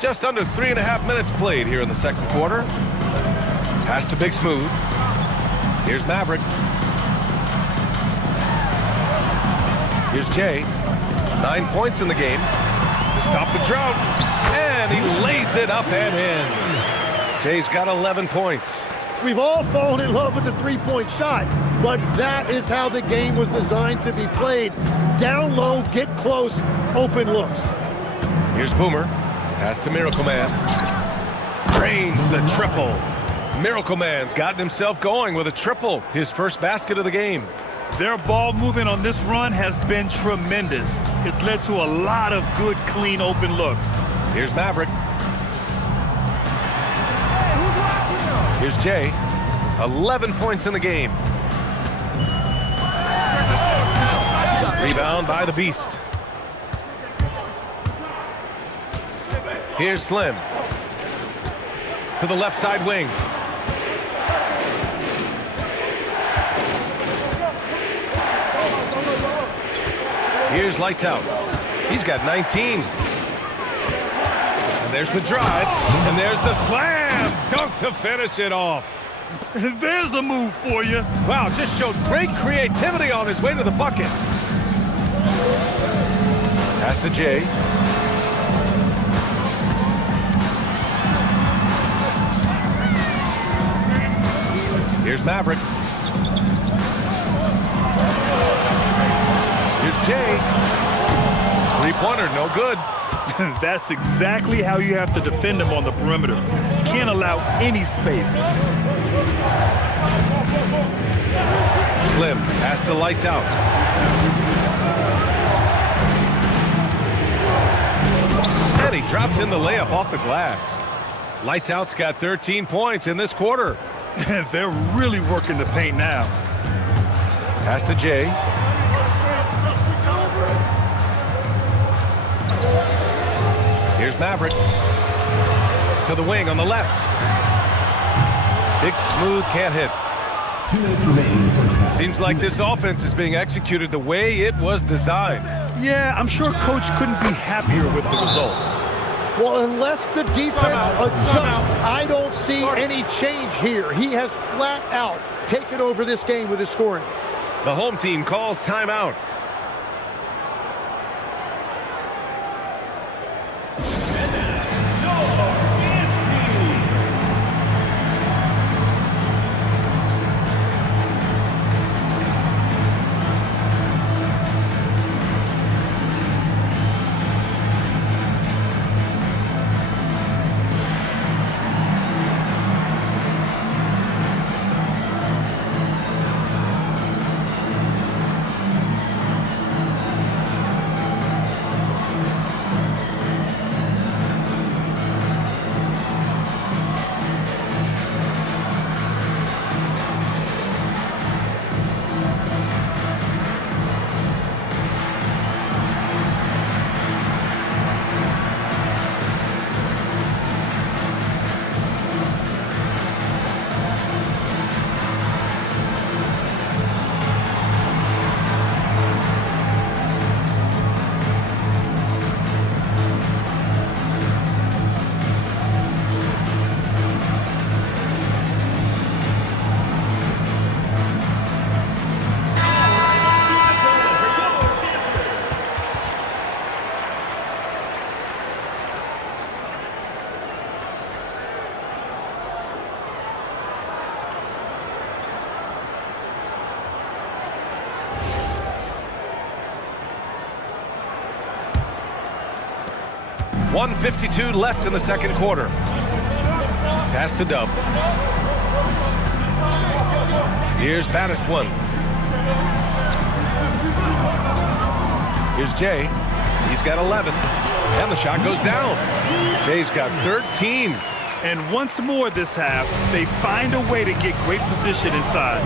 Just under 3.5 minutes played here in the second quarter. Pass to Big Smooth. Here's Maverick. Here's Jay. 9 points in the game to stop the drought. And he lays it up and in. Jay's got 11 points. We've all fallen in love with the three-point shot, but that is how the game was designed to be played. Down low, get close, open looks. Here's Boomer. Pass to Miracle Man. Drains the triple. Miracle Man's gotten himself going with a triple. His first basket of the game. Their ball movement on this run has been tremendous. It's led to a lot of good, clean, open looks. Here's Maverick. Here's Jay. 11 points in the game. Rebound by the Beast. Here's Slim. To the left side wing. Here's Lights Out. He's got 19. And there's the drive. And there's the slam dunk to finish it off. There's a move for you. Wow, just showed great creativity on his way to the bucket. Pass to Jay. Here's Maverick. Here's Jay. Three-pointer, no good. That's exactly how you have to defend him on the perimeter. Can't allow any space. Slim, pass to Lights Out. And he drops in the layup off the glass. Lights Out's got 13 points in this quarter. They're really working the paint now. Pass to Jay. Here's Maverick. To the wing on the left. Big Smooth can't hit. 2 minutes remaining in the first half. Seems like this offense is being executed the way it was designed. Yeah, I'm sure Coach couldn't be happier with the results. Well, unless the defense adjusts, I don't see any change here. He has flat out taken over this game with his scoring. The home team calls timeout. .152 left in the second quarter. Pass to Dub. Here's Baddest one. Here's Jay. He's got 11. And the shot goes down. Jay's got 13. And once more this half, they find a way to get great position inside.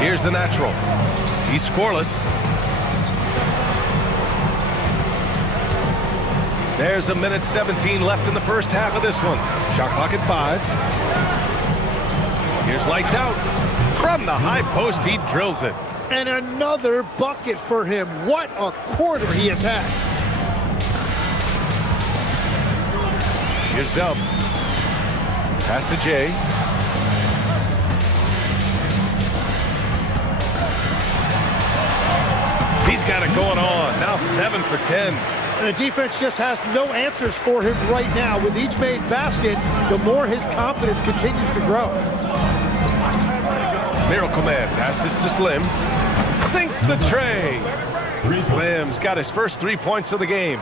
Here's the natural. He's scoreless. There's 1:17 left in the first half of this one. Shot clock at 5. Here's Lights Out. From the high post, he drills it. And another bucket for him. What a quarter he has had. Here's Dub. Pass to Jay. He's got it going on. Now 7 for 10. And the defense just has no answers for him right now. With each made basket, the more his confidence continues to grow. Miracle Man passes to Slim. Sinks the tray. Slim's got his first 3 points of the game.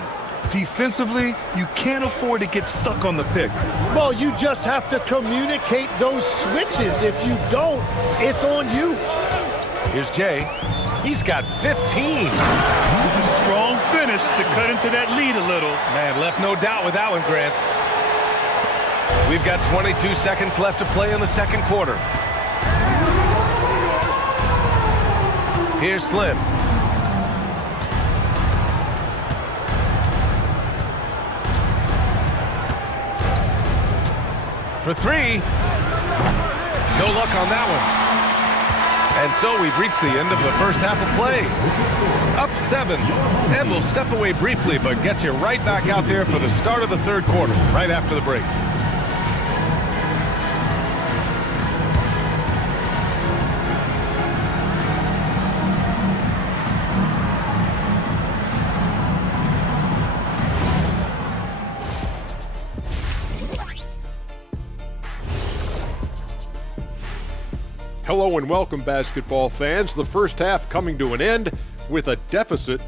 Defensively, you can't afford to get stuck on the pick. Well, you just have to communicate those switches. If you don't, it's on you. Here's Jay. He's got 15. Strong finish to cut into that lead a little. Man, left no doubt with that one, Grant. We've got 22 seconds left to play in the second quarter. Here's Slim. For 3. No luck on that one. And so we've reached the end of the first half of play. Up 7. And we'll step away briefly, but get you right back out there for the start of the third quarter, right after the break. Hello and welcome, basketball fans. The first half coming to an end with a deficit.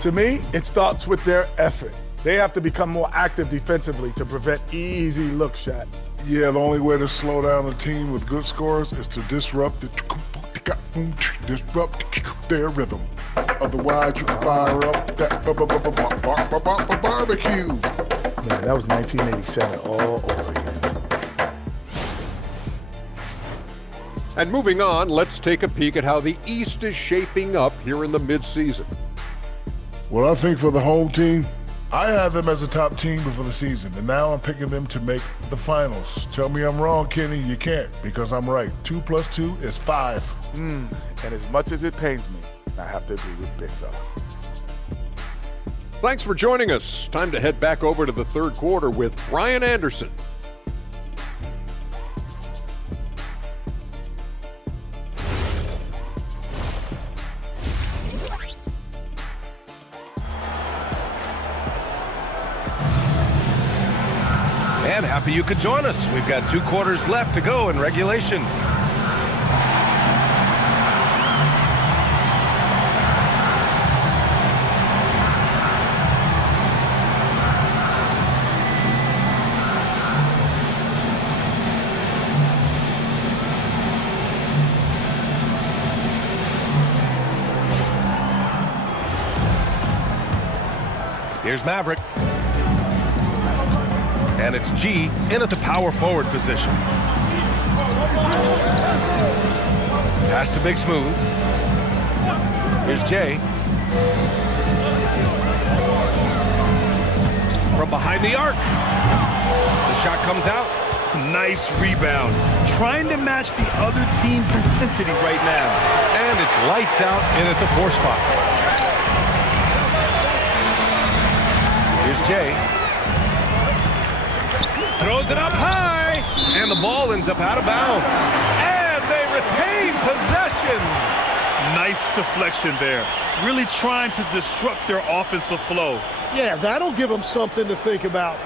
To me, it starts with their effort. They have to become more active defensively to prevent easy look shot. Yeah, the only way to slow down a team with good scores is to disrupt their rhythm. Otherwise, you can fire up that barbecue. Man, that was 1987 all over again. And moving on, let's take a peek at how the East is shaping up here in the midseason. Well, I think for the home team, I had them as a top team before the season, and now I'm picking them to make the finals. Tell me I'm wrong, Kenny. You can't, because I'm right. 2 + 2 is 5. And as much as it pains me, I have to agree with Big Fella. Thanks for joining us. Time to head back over to the third quarter with Brian Anderson. And happy you could join us. We've got 2 quarters left to go in regulation. Here's Maverick. And it's G in at the power forward position. Pass to Big Smooth. Here's J. From behind the arc. The shot comes out. Nice rebound. Trying to match the other team's intensity right now. And it's lights out in at the 4 spot. Here's Jay. Throws it up high, and the ball ends up out of bounds. And they retain possession. Nice deflection there. Really trying to disrupt their offensive flow. Yeah, that'll give them something to think about.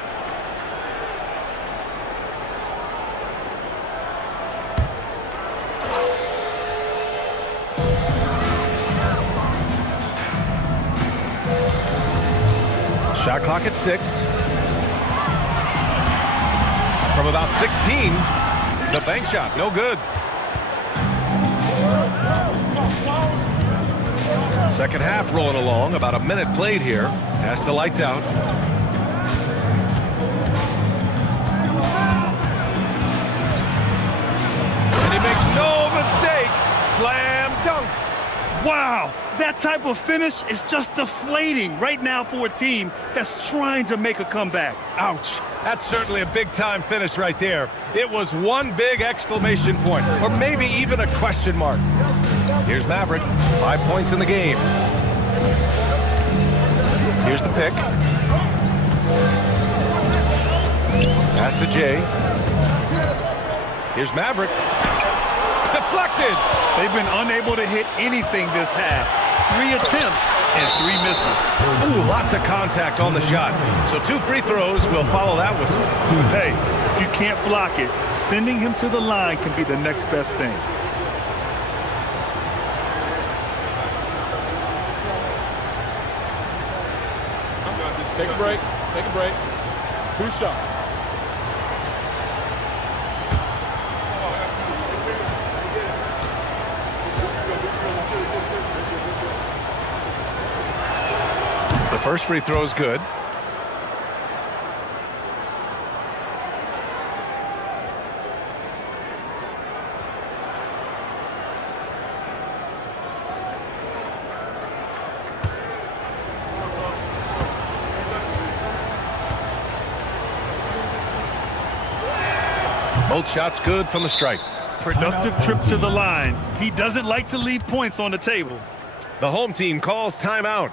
Shot clock at 6. From about 16, the bank shot, no good. Second half rolling along, about a minute played here. Pass to lights out. And he makes no mistake. Slam dunk. Wow, that type of finish is just deflating right now for a team that's trying to make a comeback. Ouch. That's certainly a big-time finish right there. It was one big exclamation point, or maybe even a question mark. Here's Maverick, 5 points in the game. Here's the pick. Pass to Jay. Here's Maverick. Deflected. They've been unable to hit anything this half. 3 attempts and 3 misses. Ooh, lots of contact on the shot. So 2 free throws will follow that whistle. Hey, if you can't block it, sending him to the line can be the next best thing. Take a break. Take a break. 2 shots. The first free throw is good. Both shots good from the stripe. Productive trip to the line. He doesn't like to leave points on the table. The home team calls timeout.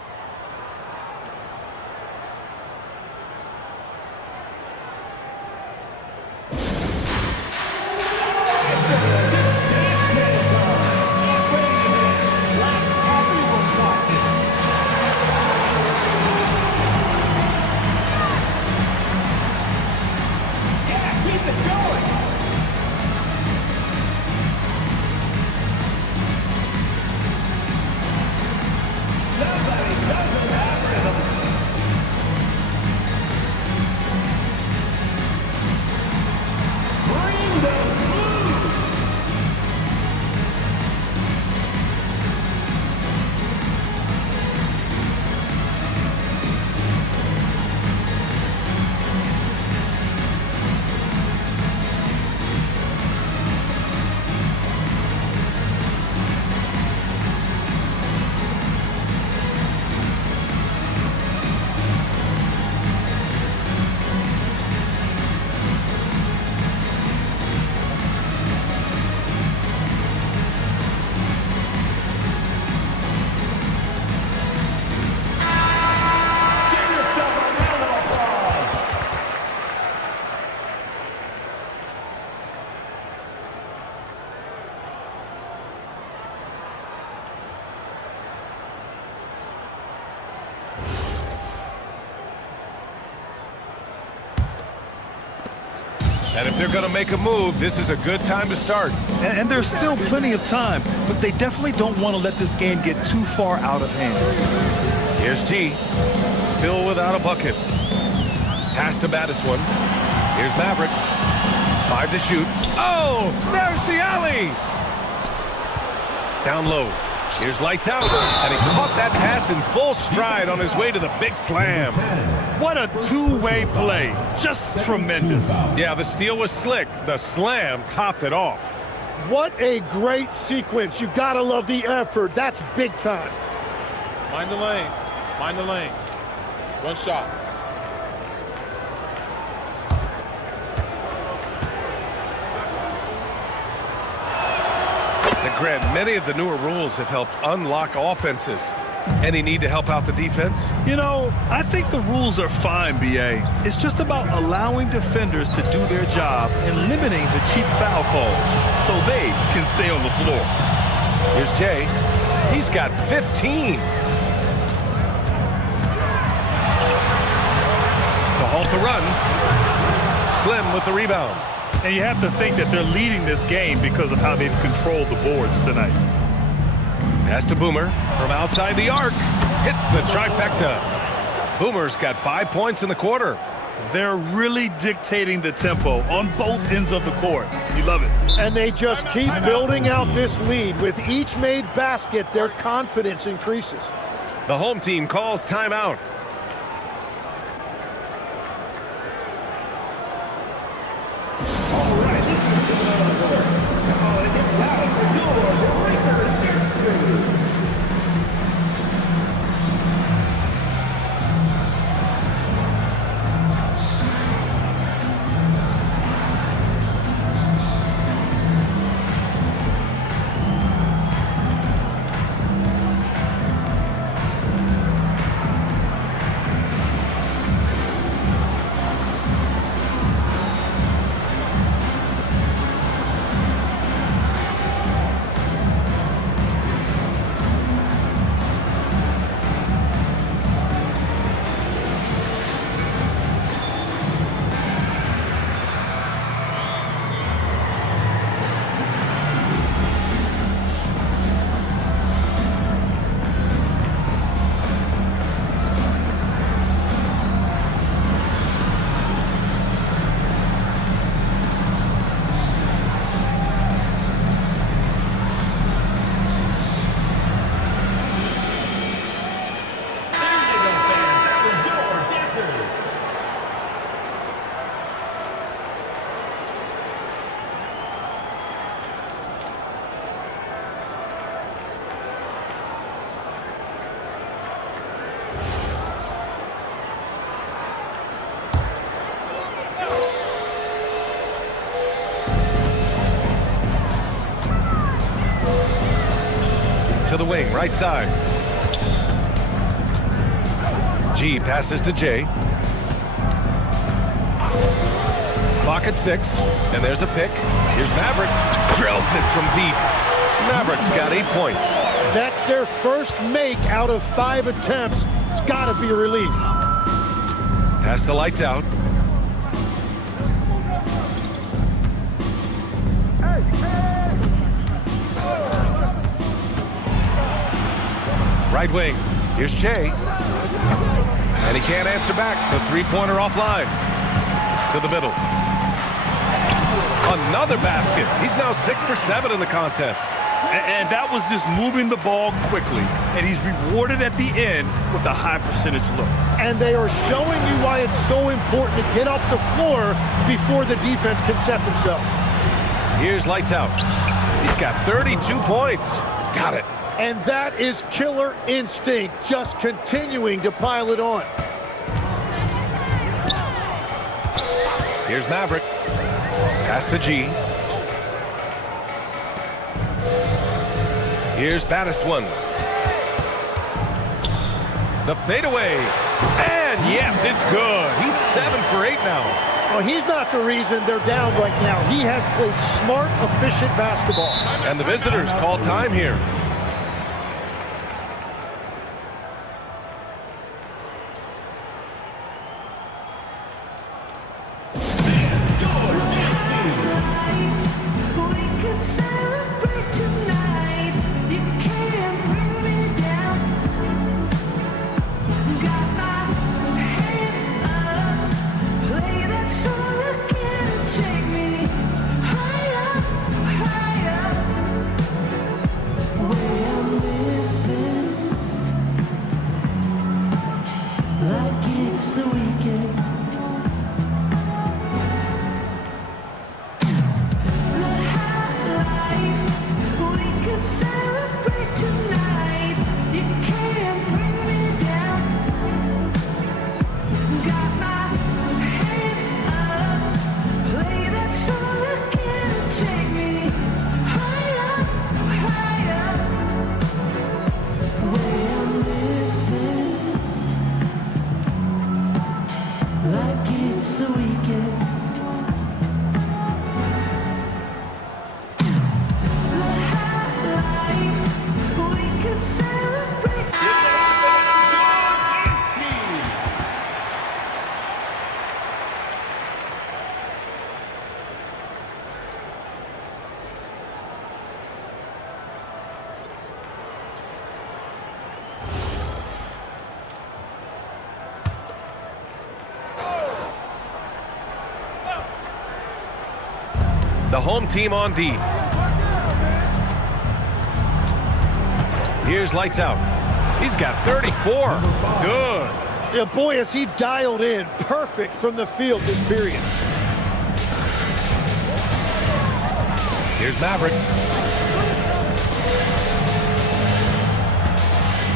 And if they're going to make a move, this is a good time to start. And there's still plenty of time, but they definitely don't want to let this game get too far out of hand. Here's G, still without a bucket. Pass to Battis one. Here's Maverick. 5 to shoot. Oh, there's the alley. Down low. Here's Lights Out. And he caught that pass in full stride on his way to the big slam. What a two-way play. Just tremendous. Yeah, the steal was slick. The slam topped it off. What a great sequence. You gotta love the effort. That's big time. Mind the lanes. Mind the lanes. One shot. And Grant, many of the newer rules have helped unlock offenses. Any need to help out the defense? You know, I think the rules are fine, B.A. It's just about allowing defenders to do their job and limiting the cheap foul calls so they can stay on the floor. Here's Jay. He's got 15. To halt the run. Slim with the rebound. And you have to think that they're leading this game because of how they've controlled the boards tonight. Pass to Boomer from outside the arc. Hits the trifecta. Boomer's got 5 points in the quarter. They're really dictating the tempo on both ends of the court. You love it. And they just keep building out this lead. With each made basket, their confidence increases. The home team calls timeout. To the wing, right side. G passes to J. Clock at 6, and there's a pick. Here's Maverick. Drills it from deep. Maverick's got 8 points. That's their first make out of 5 attempts. It's got to be a relief. Pass to Lights Out. Right wing. Here's Jay. And he can't answer back. The three-pointer offline. To the middle. Another basket. He's now 6 for 7 in the contest. And that was just moving the ball quickly. And he's rewarded at the end with a high percentage look. And they are showing you why it's so important to get off the floor before the defense can set themselves. Here's Lights Out. He's got 32 points. Got it. And that is killer instinct, just continuing to pile it on. Here's Maverick. Pass to G. Here's Battis one. The fadeaway. And yes, it's good. He's 7 for 8 now. Well, he's not the reason they're down right now. He has played smart, efficient basketball. And the visitors call time here. The home team on D. Here's lights out. He's got 34. Good. Yeah, boy, is he dialed in. Perfect from the field this period. Here's Maverick.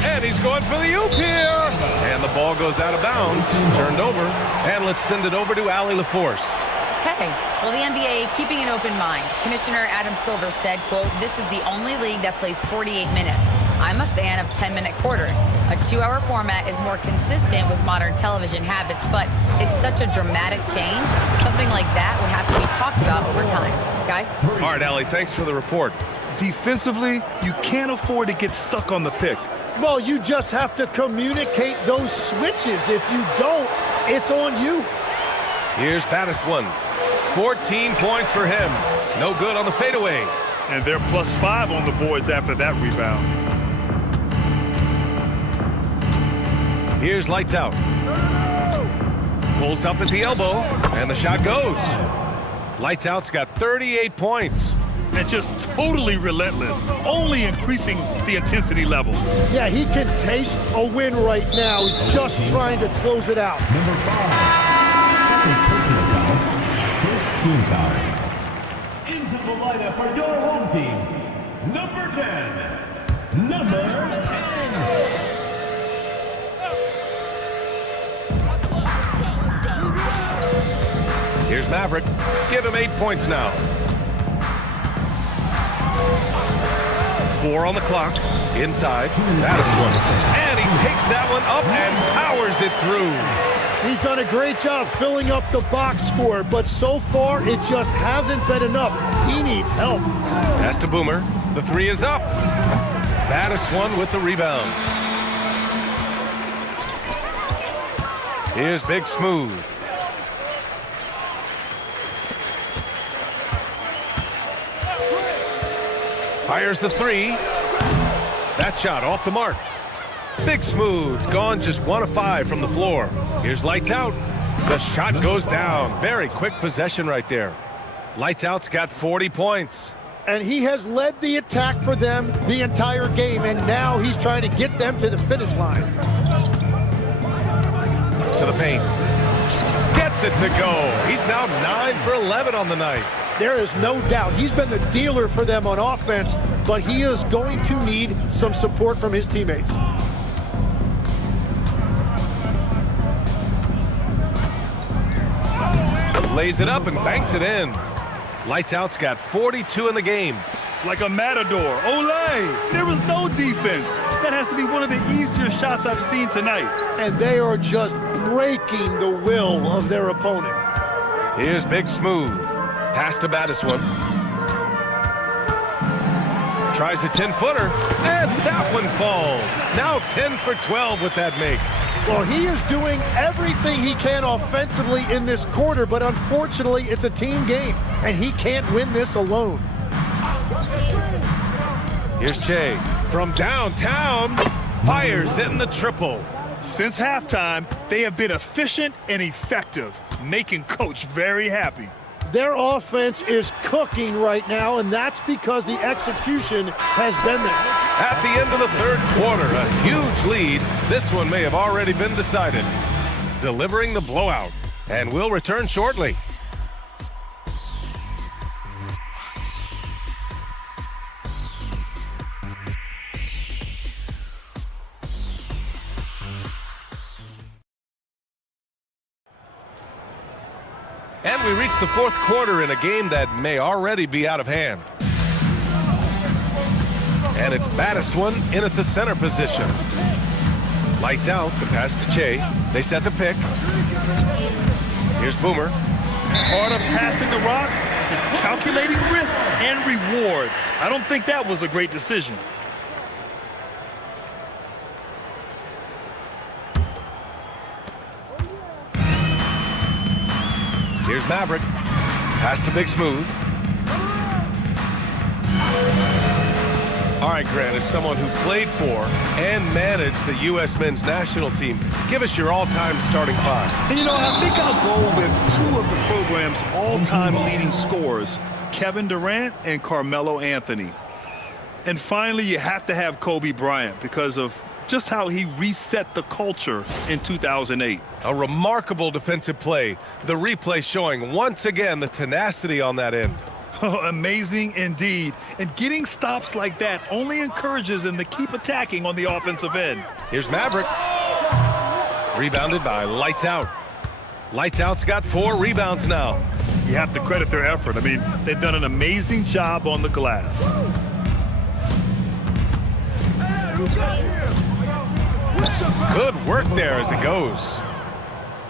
And he's going for the oop here. And the ball goes out of bounds. Turned over. And let's send it over to Allie LaForce. Okay, well, the NBA keeping an open mind. Commissioner Adam Silver said, quote, "This is the only league that plays 48 minutes. I'm a fan of 10-minute quarters. A 2-hour format is more consistent with modern television habits, but it's such a dramatic change. Something like that would have to be talked about over time." Guys? All right, Allie, thanks for the report. Defensively, you can't afford to get stuck on the pick. Well, you just have to communicate those switches. If you don't, it's on you. Here's Baddest one. 14 points for him. No good on the fadeaway. And they're +5 on the boards after that rebound. Here's lights out. Pulls up at the elbow, and the shot goes. Lights out's got 38 points. And just totally relentless, only increasing the intensity level. Yeah, he can taste a win right now, just trying to close it out. Number 5, second personal foul, first team foul. Into the lineup for your home team, number 10. Number 10. Here's Maverick. Give him 8 points now. 4 on the clock. Inside. That is one. And he takes that one up and powers it through. He's done a great job filling up the box score, but so far it just hasn't been enough. He needs help. Pass to Boomer. The 3 is up. Baddest one with the rebound. Here's Big Smooth. Fires the 3. That shot off the mark. Big Smooth's gone just 1 of 5 from the floor. Here's lights out. The shot goes down. Very quick possession right there. Lights out's got 40 points. And he has led the attack for them the entire game, and now he's trying to get them to the finish line. To the paint. Gets it to go. He's now 9 for 11 on the night. There is no doubt he's been the dealer for them on offense, but he is going to need some support from his teammates. Lays it up and banks it in. Lights out's got 42 in the game. Like a matador. Olay! There was no defense. That has to be one of the easier shots I've seen tonight. And they are just breaking the will of their opponent. Here's Big Smooth. Pass to Baddest one. Tries a 10-footer, and that one falls. Now 10 for 12 with that make. Well, he is doing everything he can offensively in this quarter, but unfortunately, it's a team game, and he can't win this alone. Here's Che from downtown. Fires in the triple. Since halftime, they have been efficient and effective, making Coach very happy. Their offense is cooking right now, and that's because the execution has been there. At the end of the third quarter, a huge lead. This one may have already been decided. Delivering the blowout, and we'll return shortly. And we reach the fourth quarter in a game that may already be out of hand. And it's baddest one in at the center position. Lights out, the pass to Che. They set the pick. Here's Boomer. Part of passing the rock, it's calculating risk and reward. I don't think that was a great decision. Here's Maverick. Pass to Big Smooth. All right, Grant, as someone who played for and managed the U.S. men's national team, give us your all-time starting five. And you know, I think I'll go with two of the program's all-time leading scorers, Kevin Durant and Carmelo Anthony. And finally, you have to have Kobe Bryant because of just how he reset the culture in 2008. A remarkable defensive play. The replay showing once again the tenacity on that end. Amazing indeed. And getting stops like that only encourages them to keep attacking on the offensive end. Here's Maverick. Rebounded by Lights Out. Lights Out's got 4 rebounds now. You have to credit their effort. I mean, they've done an amazing job on the glass. Good work there as it goes.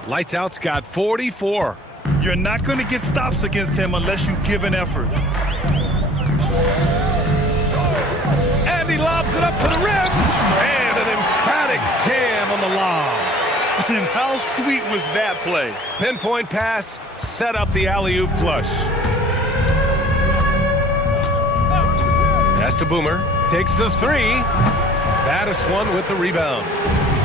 Lights Out's got 44. You're not going to get stops against him unless you give an effort. And he lobs it up to the rim. And an emphatic jam on the lob. And how sweet was that play? Pinpoint pass, set up the alley-oop flush. Pass to Boomer, takes the 3. Baddest one with the rebound.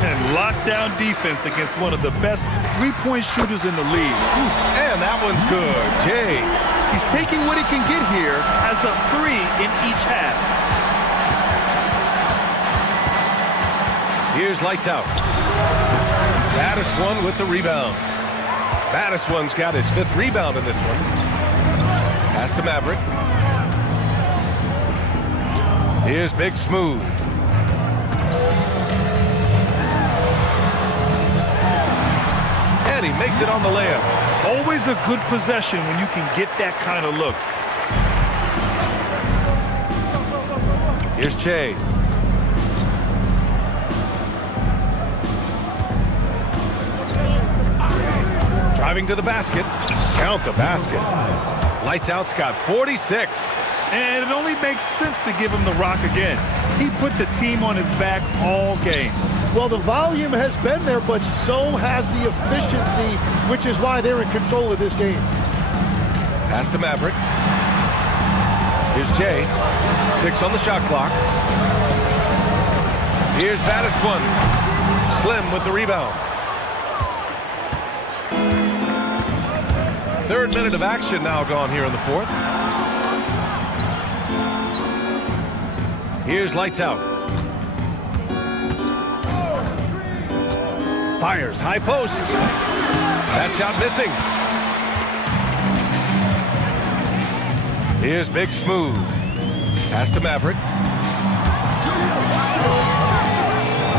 And lockdown defense against one of the best three-point shooters in the league. And that one's good. Jay. He's taking what he can get here as a 3 in each half. Here's Lights Out. Baddest one with the rebound. Baddest one's got his 5th rebound in this one. Pass to Maverick. Here's Big Smooth. And he makes it on the layup. Always a good possession when you can get that kind of look. Here's Che. Driving to the basket. Count the basket. Lights Out's got 46. And it only makes sense to give him the rock again. He put the team on his back all game. Well, the volume has been there, but so has the efficiency, which is why they're in control of this game. Pass to Maverick. Here's Jay. 6 on the shot clock. Here's baddest one. Slim with the rebound. 3rd minute of action now gone here in the 4th. Here's Lights Out. Fires, high post. That shot missing. Here's Big Smooth. Pass to Maverick.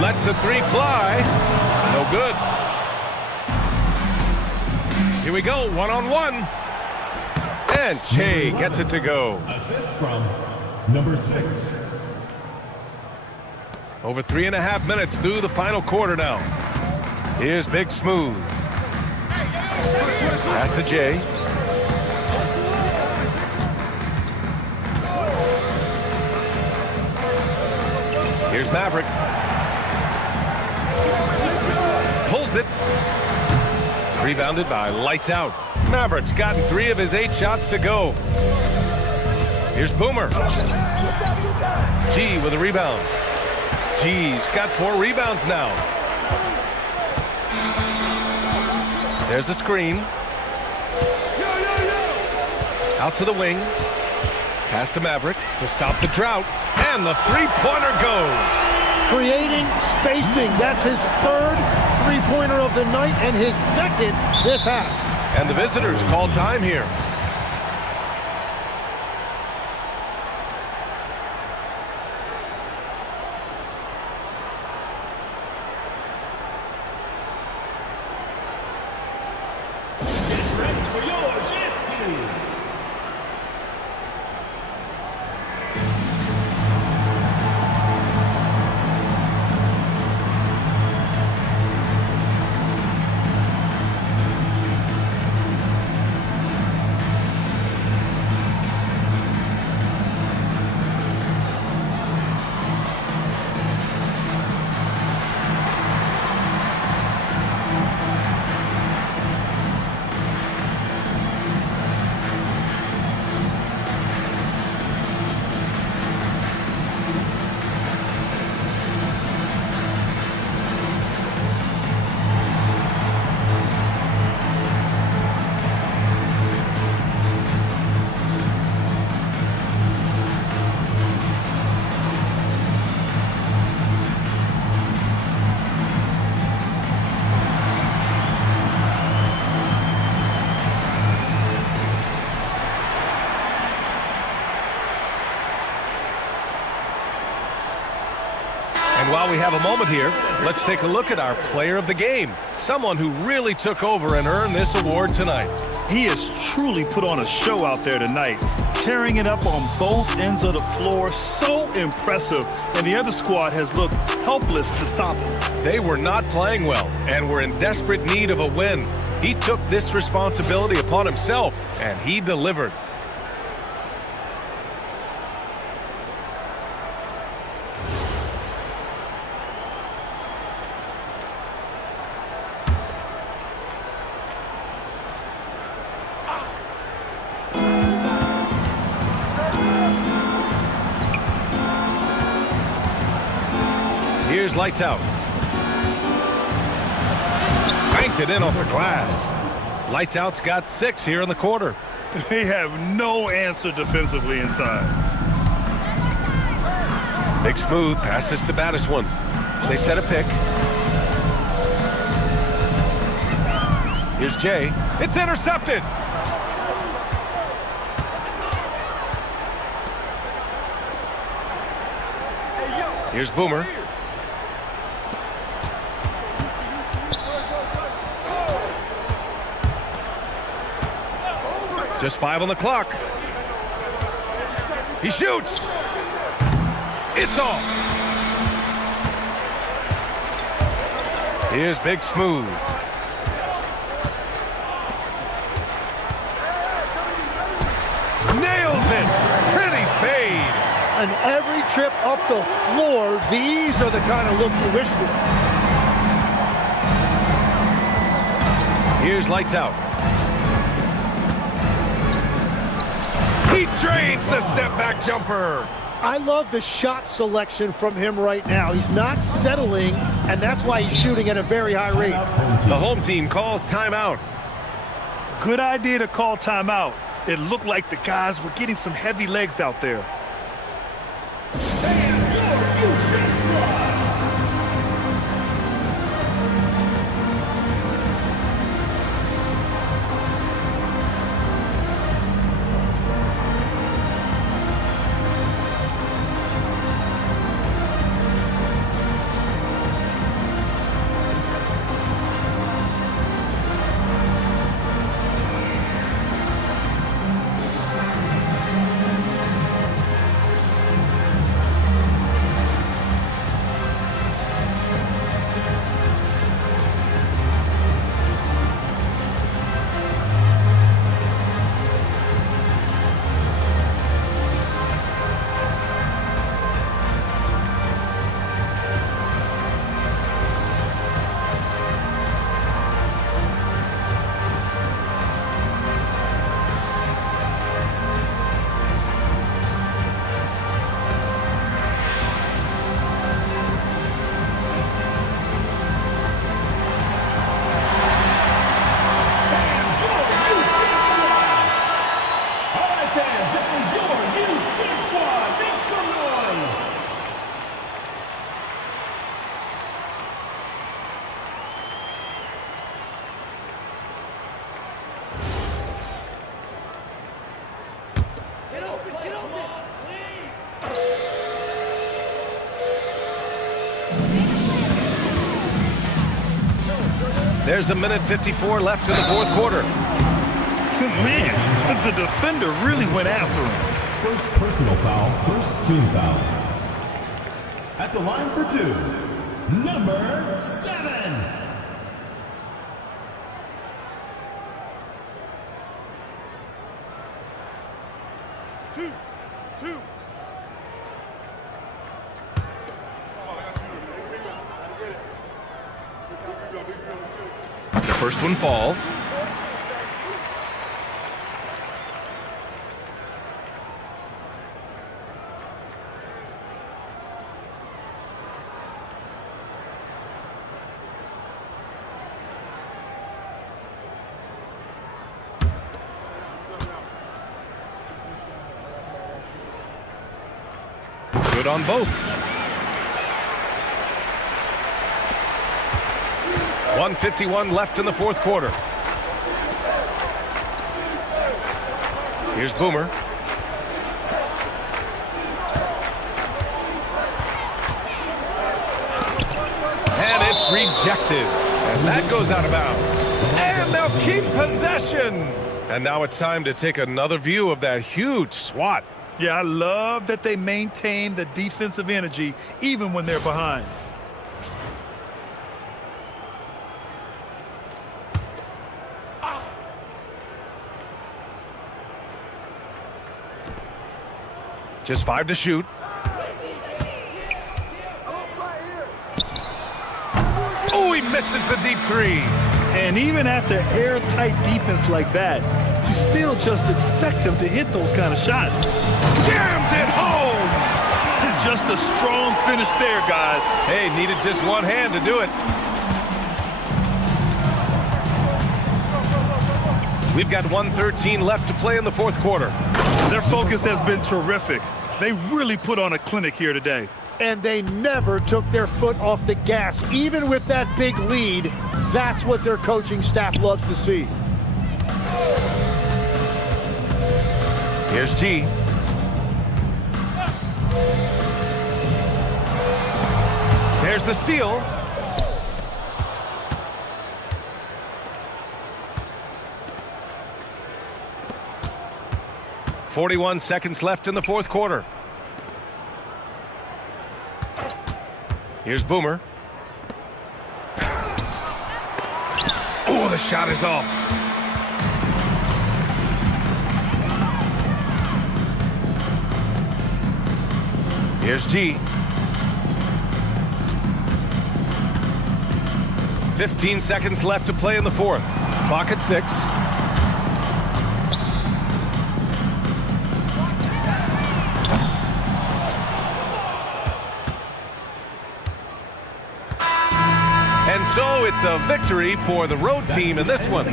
Lets the 3 fly. No good. Here we go, 1-on-1. And Che gets it to go. Assist from number 6. Over 3.5 minutes through the final quarter now. Here's Big Smooth. Pass to Jay. Here's Maverick. Pulls it. Rebounded by Lights Out. Maverick's gotten 3 of his 8 shots to go. Here's Boomer. G with a rebound. G's got 4 rebounds now. There's a screen. Out to the wing. Pass to Maverick to stop the drought. And the three-pointer goes. Creating spacing. That's his 3rd three-pointer of the night and his 2nd this half. And the visitors call time here. While we have a moment here, let's take a look at our player of the game, someone who really took over and earned this award tonight. He has truly put on a show out there tonight, tearing it up on both ends of the floor. So impressive, and the other squad has looked helpless to stop him. They were not playing well and were in desperate need of a win. He took this responsibility upon himself, and he delivered. Here's lights out. Banked it in off the glass. Lights out's got 6 here in the quarter. They have no answer defensively inside. Big Smooth passes to Battis one. They set a pick. Here's Jay. It's intercepted. Here's Boomer. Just 5 on the clock. He shoots. It's off. Here's Big Smooth. Nails it. Pretty fade. And every trip up the floor, these are the kind of looks you wish for. Here's lights out. He drains the step-back jumper. I love the shot selection from him right now. He's not settling, and that's why he's shooting at a very high rate. The home team calls timeout. Good idea to call timeout. It looked like the guys were getting some heavy legs out there. There's a minute 54 left in the fourth quarter. Man, the defender really went after him. First personal foul, first team foul. At the line for two, number 7. The first one falls. Good on both. 1:51 left in the fourth quarter. Here's Boomer. And it's rejected. And that goes out of bounds. And they'll keep possession. And now it's time to take another view of that huge swat. Yeah, I love that they maintain the defensive energy even when they're behind. Just 5 to shoot. Oh, he misses the deep three. And even after airtight defense like that, you still just expect him to hit those kind of shots. Jams it home. Just a strong finish there, guys. Hey, needed just one hand to do it. We've got 1:13 left to play in the fourth quarter. Their focus has been terrific. They really put on a clinic here today. And they never took their foot off the gas. Even with that big lead, that's what their coaching staff loves to see. Here's G. There's the steal. .41 seconds left in the fourth quarter. Here's Boomer. Oh, the shot is off. Here's G. 15 seconds left to play in the fourth. Clock at 6. And so it's a victory for the road team in this one.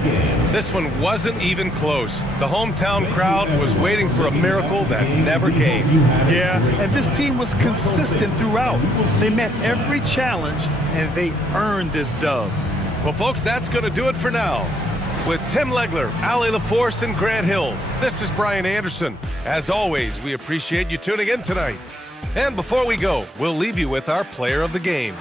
This one wasn't even close. The hometown crowd was waiting for a miracle that never came. Yeah, and this team was consistent throughout. They met every challenge, and they earned this dub. Well, folks, that's going to do it for now. With Tim Legler, Allie LaForce, and Grant Hill, this is Brian Anderson. As always, we appreciate you tuning in tonight. And before we go, we'll leave you with our player of the game.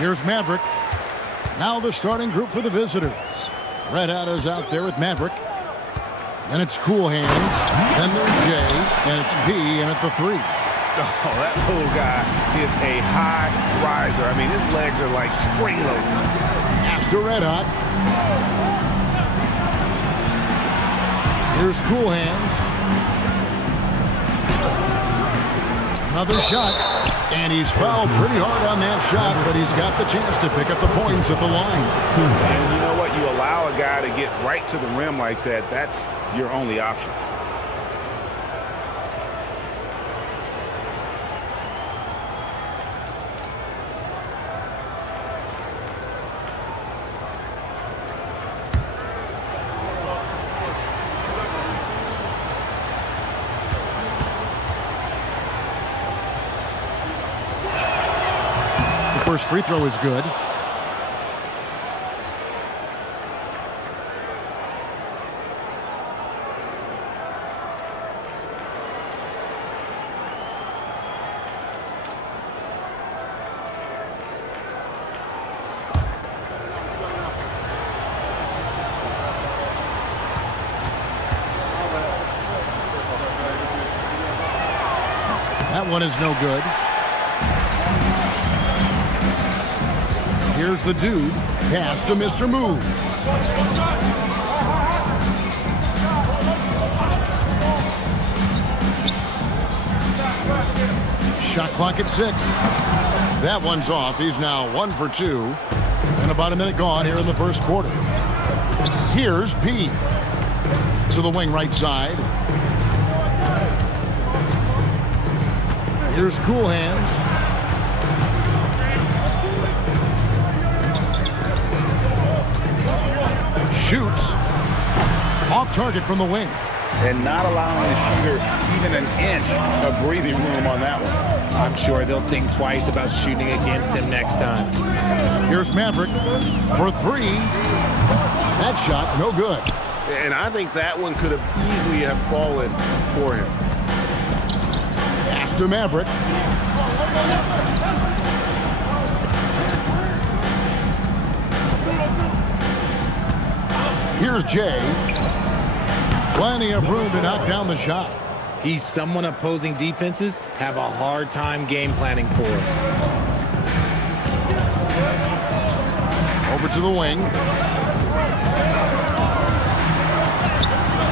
Here's Maverick. Now the starting group for the visitors. Red Hat is out there with Maverick. Then it's Cool Hands. Then there's Jay. And it's P in at the 3. Oh, that little guy is a high riser. I mean, his legs are like spring loads. After Red Hot. Here's Cool Hands. Another shot. And he's fouled pretty hard on that shot, but he's got the chance to pick up the points at the line. And you know what? You allow a guy to get right to the rim like that, that's your only option. First free throw is good. That one is no good. Here's the dude. Pass to Mr. Move. Shot clock at 6. That one's off. He's now 1 for 2. And about a minute gone here in the first quarter. Here's P. To the wing right side. Here's Cool Hands. Shoots. Off target from the wing. And not allowing the shooter even an inch of breathing room on that one. I'm sure they'll think twice about shooting against him next time. Here's Maverick for 3. That shot, no good. And I think that one could have easily have fallen for him. After Maverick. Here's Jay. Plenty of room to knock down the shot. He's someone opposing defenses have a hard time game planning for. Over to the wing.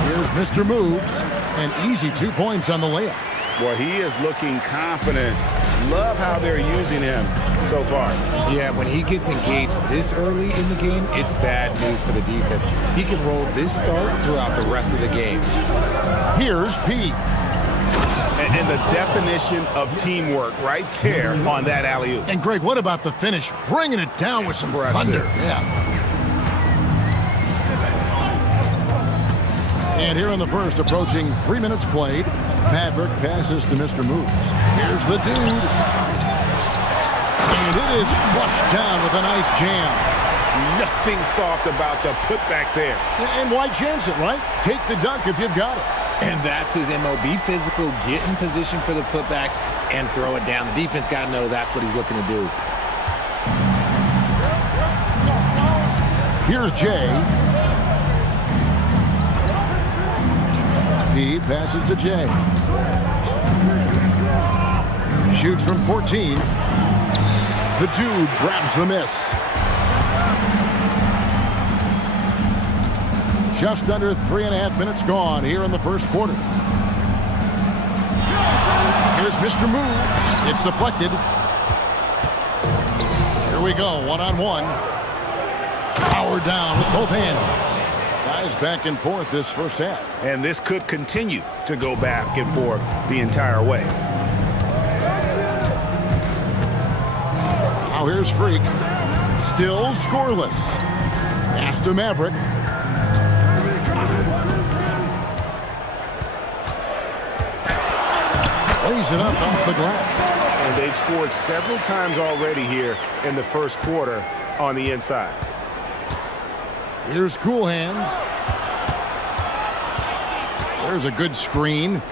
Here's Mr. Moves. An easy 2 points on the layup. Well, he is looking confident. Love how they're using him so far. Yeah, when he gets engaged this early in the game, it's bad news for the defense. He can roll this start throughout the rest of the game. Here's Pete. And the definition of teamwork right there on that alley-oop. And Greg, what about the finish? Bringing it down with some thunder. Yeah. And here in the first, approaching 3 minutes played, Maverick passes to Mr. Moves. Here's the dude. And it is flushed down with a nice jam. Nothing soft about the putback there. And why chance it, right? Take the dunk if you've got it. And that's his MO. Be physical, get in position for the putback, and throw it down. The defense got to know that's what he's looking to do. Here's Jay. He passes to Jay. Shoots from 14. The dude grabs the miss. Just under 3.5 minutes gone here in the first quarter. Here's Mr. Moves. It's deflected. Here we go, one-on-one. Power down with both hands. Guys back and forth this first half. And this could continue to go back and forth the entire way. Now here's Freak. Still scoreless. Pass to Maverick. Lays it up off the glass. And they've scored several times already here in the first quarter on the inside. Here's Cool Hands. There's a good screen.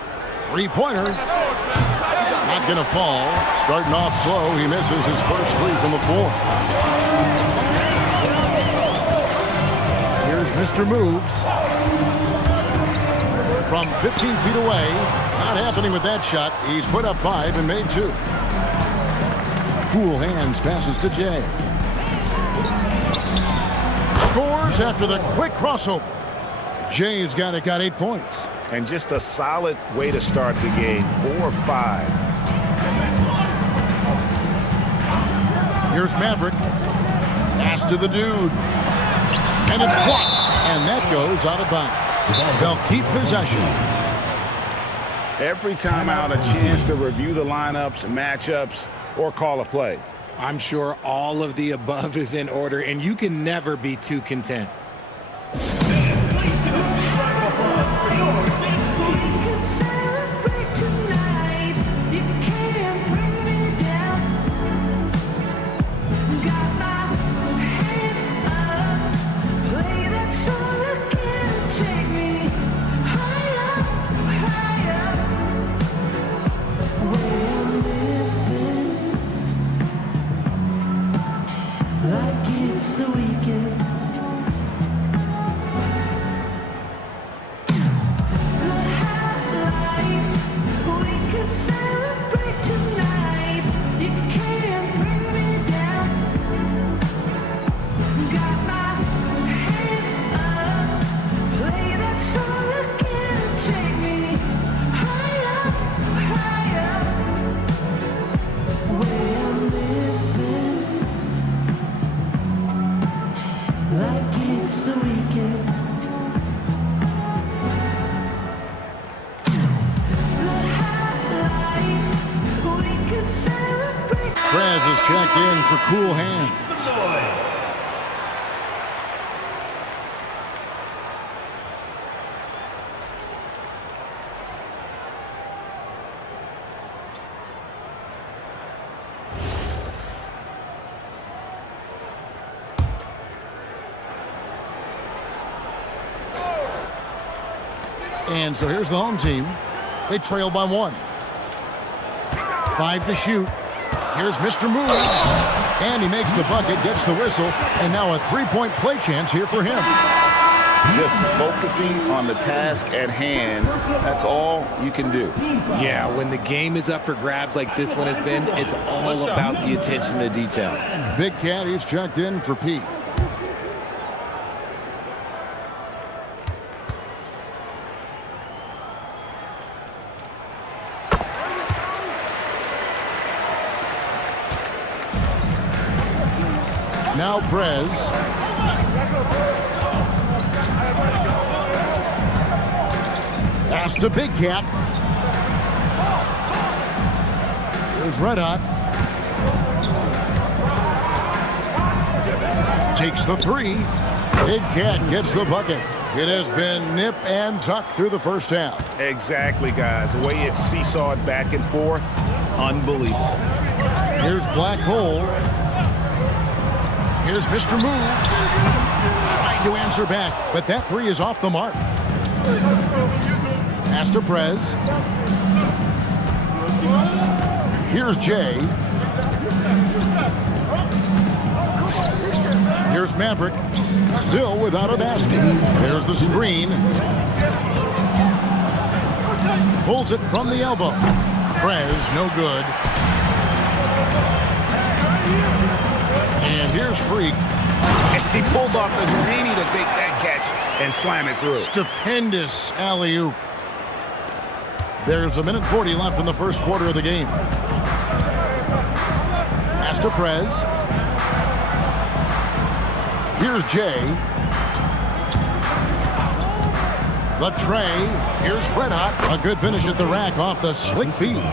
Three-pointer. Not going to fall. Starting off slow, he misses his first three from the floor. Here's Mr. Moves. From 15 feet away. Not happening with that shot. He's put up 5 and made 2. Cool hands passes to Jay. Scores after the quick crossover. Jay's got 8 points. And just a solid way to start the game. 4-5. Here's Maverick. Pass to the dude. And it's blocked. And that goes out of bounds. They'll keep possession. Every time out, a chance to review the lineups, matchups, or call a play. I'm sure all of the above is in order, and you can never be too content. Prez is checked in for cool hands. And so here's the home team. They trail by 1. 5 to shoot. Here's Mr. Moves. And he makes the bucket, gets the whistle, and now a 3-point play chance here for him. Just focusing on the task at hand. That's all you can do. Yeah, when the game is up for grabs like this one has been, it's all about the attention to detail. Big Cat, he's checked in for Pete. Now Prez. Pass to Big Cat. Here's Red Hot. Takes the 3. Big Cat gets the bucket. It has been nip and tuck through the first half. Exactly, guys. The way it's seesawed back and forth, unbelievable. Here's Black Hole. Here's Mr. Moves. Trying to answer back, but that 3 is off the mark. Pass to Prez. Here's Jay. Here's Maverick. Still without a basket. There's the screen. Pulls it from the elbow. Prez, no good. And here's Freak. He pulls off the greenie to make that catch and slam it through. Stupendous alley-oop. There's 1:40 left in the first quarter of the game. Pass to Prez. Here's Jay. The tray. Here's Red Hot. A good finish at the rack off the slick feed.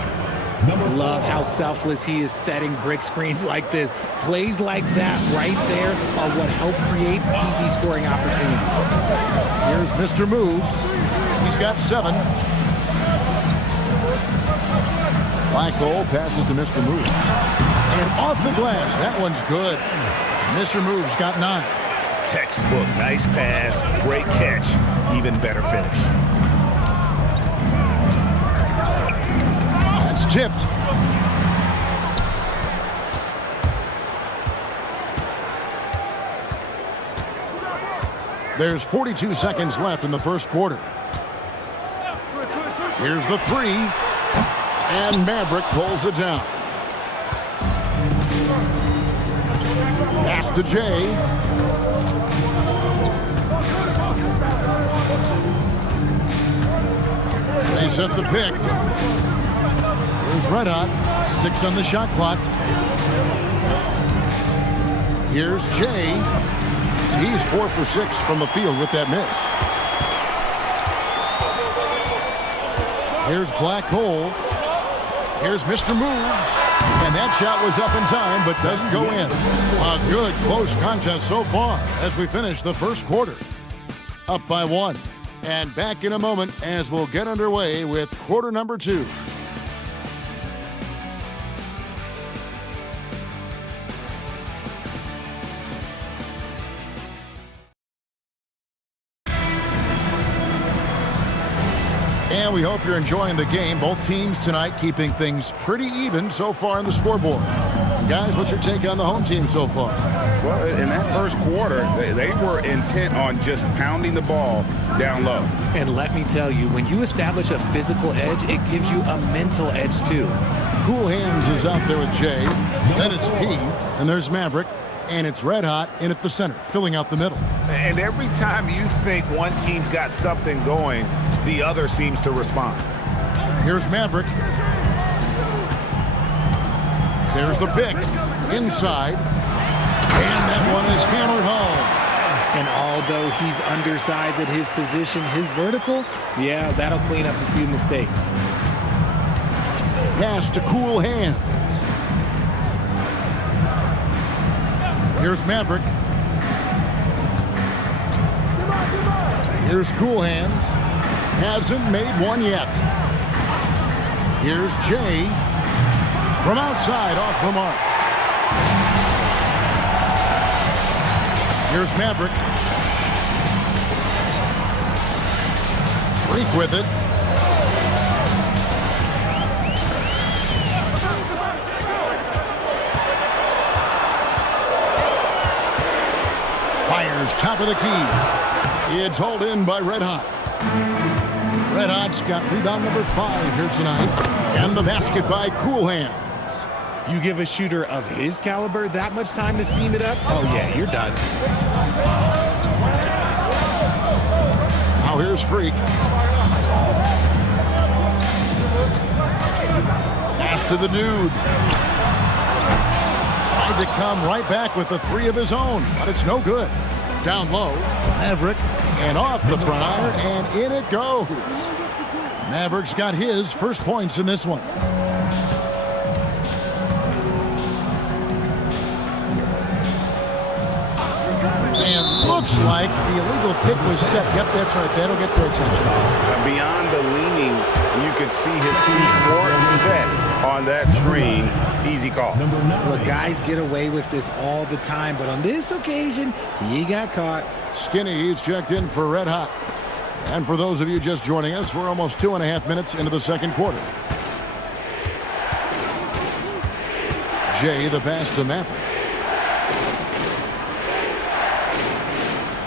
Love how selfless he is setting brick screens like this. Plays like that right there are what help create easy scoring opportunities. Here's Mr. Moves. He's got 7. Black Hole passes to Mr. Moves. And off the glass. That one's good. Mr. Moves got 9. Textbook. Nice pass. Great catch. Even better finish. It's tipped. There's 42 seconds left in the first quarter. Here's the three. And Maverick pulls it down. Pass to Jay. They set the pick. Here's Red Hot. 6 on the shot clock. Here's Jay. He's 4 for 6 from the field with that miss. Here's Black Hole. Here's Mr. Moves. And that shot was up in time, but doesn't go in. A good, close contest so far as we finish the first quarter. Up by 1. And back in a moment as we'll get underway with quarter number 2. And we hope you're enjoying the game. Both teams tonight keeping things pretty even so far in the scoreboard. Guys, what's your take on the home team so far? Well, in that first quarter, they were intent on just pounding the ball down low. And let me tell you, when you establish a physical edge, it gives you a mental edge too. Cool Hands is out there with Jay. Then it's P. And there's Maverick. And it's Red Hot in at the center, filling out the middle. And every time you think one team's got something going, the other seems to respond. Here's Maverick. There's the pick. Inside. And that one is hammered home. And although he's undersized at his position, his vertical, yeah, that'll clean up a few mistakes. Pass to Cool Hands. Here's Maverick. Here's Cool Hands. Hasn't made one yet. Here's Jay. From outside, off the mark. Here's Maverick. Freak with it. Fires top of the key. It's hauled in by Red Hot. Red Hot's got rebound number 5 here tonight. And the basket by Cool Hands. You give a shooter of his caliber that much time to seam it up, oh yeah, you're done. Now here's Freak. Pass to the dude. Tried to come right back with the 3 of his own, but it's no good. Down low, Maverick, and off the prior, and in it goes. Maverick's got his first points in this one. And looks like the illegal pick was set. Yep, that's right. That'll get their attention. Beyond the leaning, you could see his feet more set on that screen. Easy call. Look, guys get away with this all the time, but on this occasion, he got caught. Skinny, he's checked in for Red Hot. And for those of you just joining us, we're almost 2.5 minutes into the second quarter. Jay, the pass to Maverick.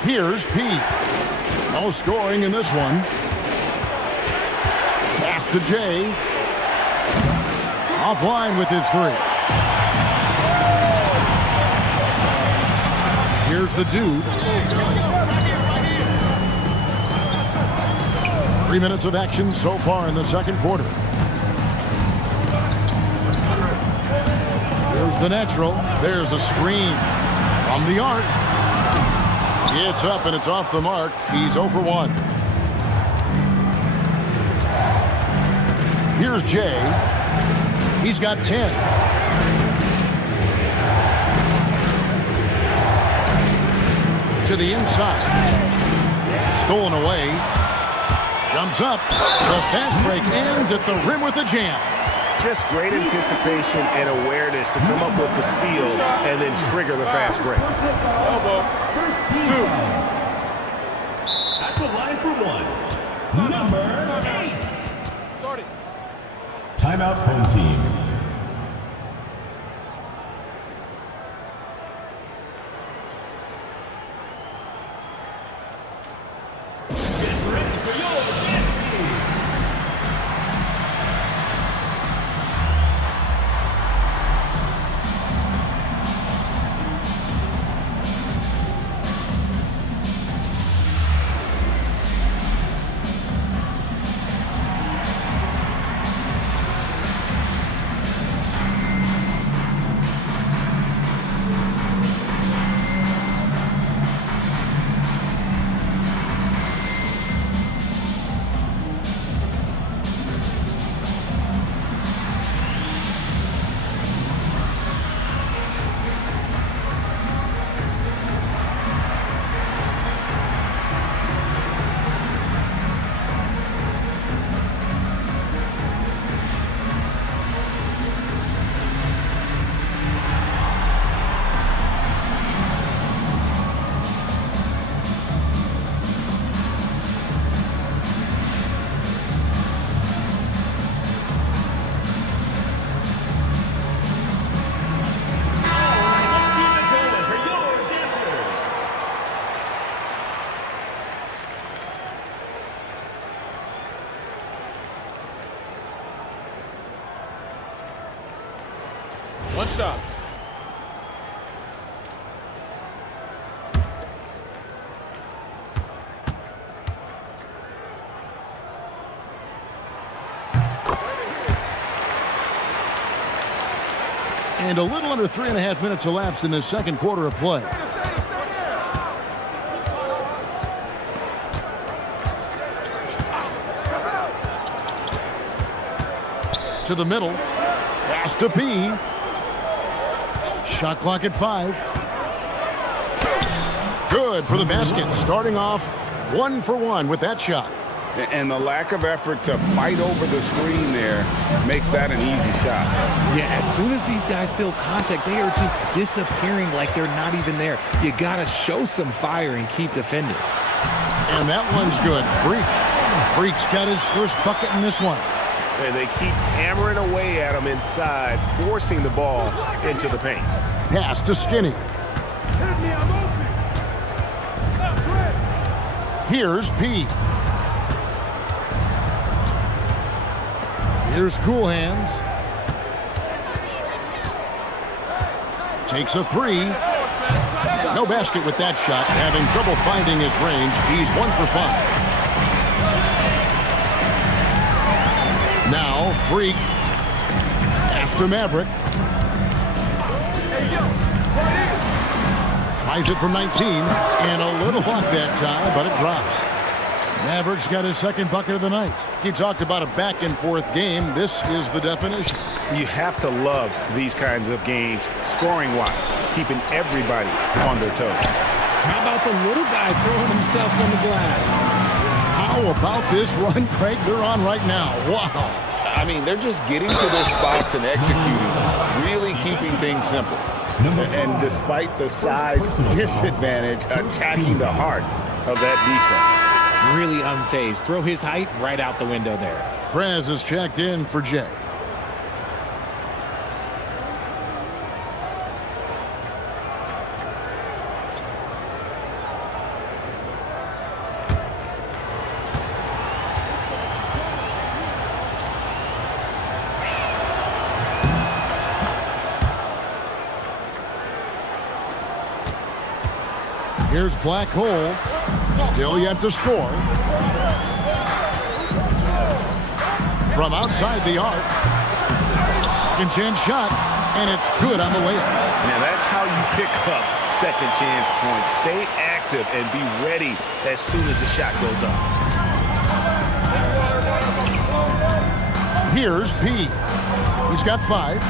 Here's Pete. No scoring in this one. Pass to Jay. Offline with his 3. Here's the dude. 3 minutes of action so far in the second quarter. Here's the natural. There's a screen from the arc. It's up and it's off the mark. He's 0 for 1. Here's Jay. He's got 10. To the inside. Stolen away. Jumps up. The fast break ends at the rim with a jam. Just great anticipation and awareness to come up with the steal and then trigger the fast break. First team at the line for 1, number 8. Timeout, home team. What's up? And a little under 3.5 minutes elapsed in the second quarter of play. To the middle. Pass to P. Shot clock at 5. Good for the basket. Starting off 1 for 1 with that shot. And the lack of effort to fight over the screen there makes that an easy shot. Yeah, as soon as these guys feel contact, they are just disappearing like they're not even there. You got to show some fire and keep defending. And that one's good. Freak's got his first bucket in this one. And they keep hammering away at him inside, forcing the ball into the paint. Pass to Skinny. Here's P. Here's Cool Hands. Takes a 3. No basket with that shot. Having trouble finding his range. He's 1 for 5. Now, Freak after Maverick. Tries it from 19, and a little luck that time, but it drops. Maverick's got his second bucket of the night. He talked about a back-and-forth game. This is the definition. You have to love these kinds of games, scoring-wise, keeping everybody on their toes. How about the little guy throwing himself on the glass? How about this run, Craig, they're on right now? Wow. I mean, they're just getting to their spots and executing, really keeping things simple. And despite the size disadvantage, attacking the heart of that defense. Really unfazed. Throw his height right out the window there. Prez is checked in for Jay. Here's Black Hole. Still yet to score. From outside the arc. Second chance shot, and it's good on the layup. Now that's how you pick up second chance points. Stay active and be ready as soon as the shot goes up. Here's P. He's got 5.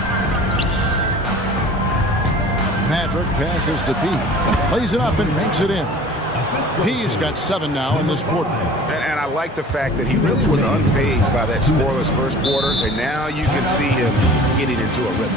Maverick passes to P. Lays it up and makes it in. P's got 7 now in this quarter. And I like the fact that he really was unfazed by that scoreless first quarter, and now you can see him getting into a rhythm.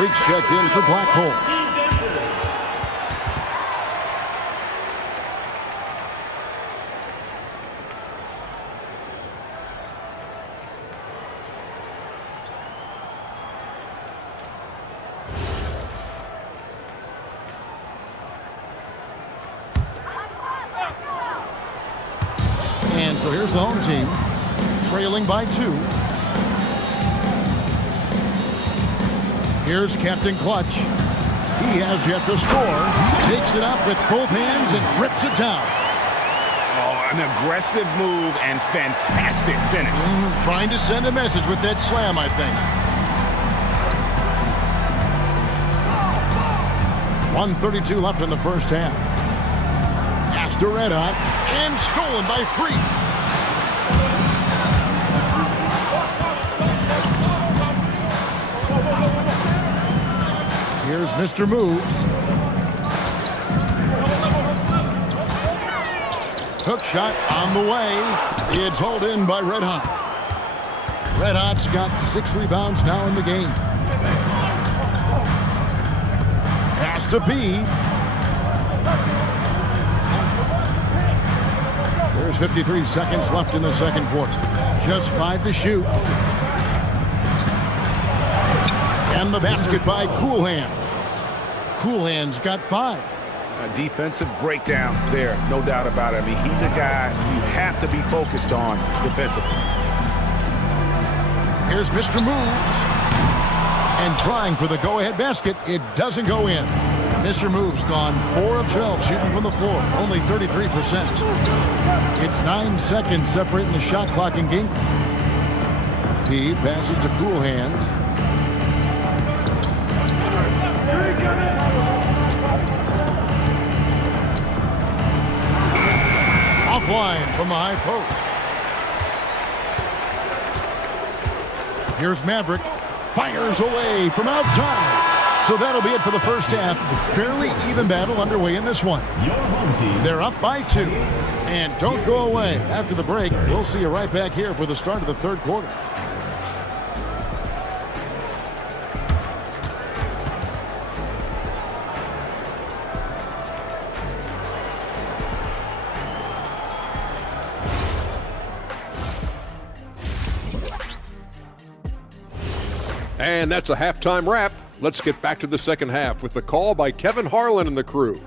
Freaks checked in for Blackhole. And so here's the home team, trailing by 2. Here's Captain Clutch. He has yet to score. Takes it up with both hands and rips it down. Oh, an aggressive move and fantastic finish. Trying to send a message with that slam, I think. 1:32 left in the first half. After red hot and stolen by Freak. Here's Mr. Moves. Hook shot on the way. It's hauled in by Red Hot. Red Hot's got 6 rebounds now in the game. Pass to P. There's 53 seconds left in the second quarter. Just 5 to shoot. And the basket by Cool Hands. Cool Hands got 5. A defensive breakdown there, no doubt about it. I mean, he's a guy you have to be focused on defensively. Here's Mr. Moves. And trying for the go-ahead basket. It doesn't go in. Mr. Moves gone 4 of 12 shooting from the floor. Only 33%. It's 9 seconds separating the shot clock and game clock. P passes to Cool Hands. Offline from the high post. Here's Maverick. Fires away from outside. So that'll be it for the first half. Fairly even battle underway in this one. They're up by 2. And don't go away. After the break, we'll see you right back here for the start of the third quarter. And that's a halftime wrap. Let's get back to the second half with the call by Kevin Harlan and the crew.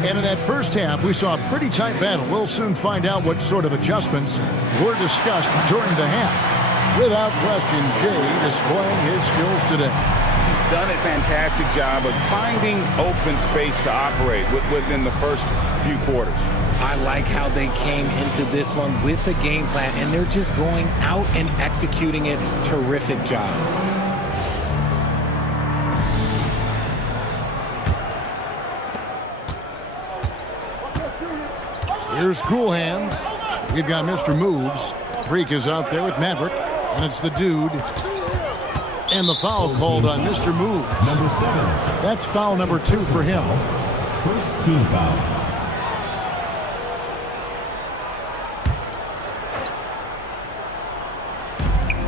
And in that first half, we saw a pretty tight battle. We'll soon find out what sort of adjustments were discussed during the half. Without question, Jay displaying his skills today. He's done a fantastic job of finding open space to operate within the first few quarters. I like how they came into this one with a game plan, and they're just going out and executing it. Terrific job. Here's Cool Hands. We've got Mr. Moves. Freak is out there with Maverick, and it's the dude. And the foul called on Mr. Moves. Number 7. That's foul number 2 for him. First team foul.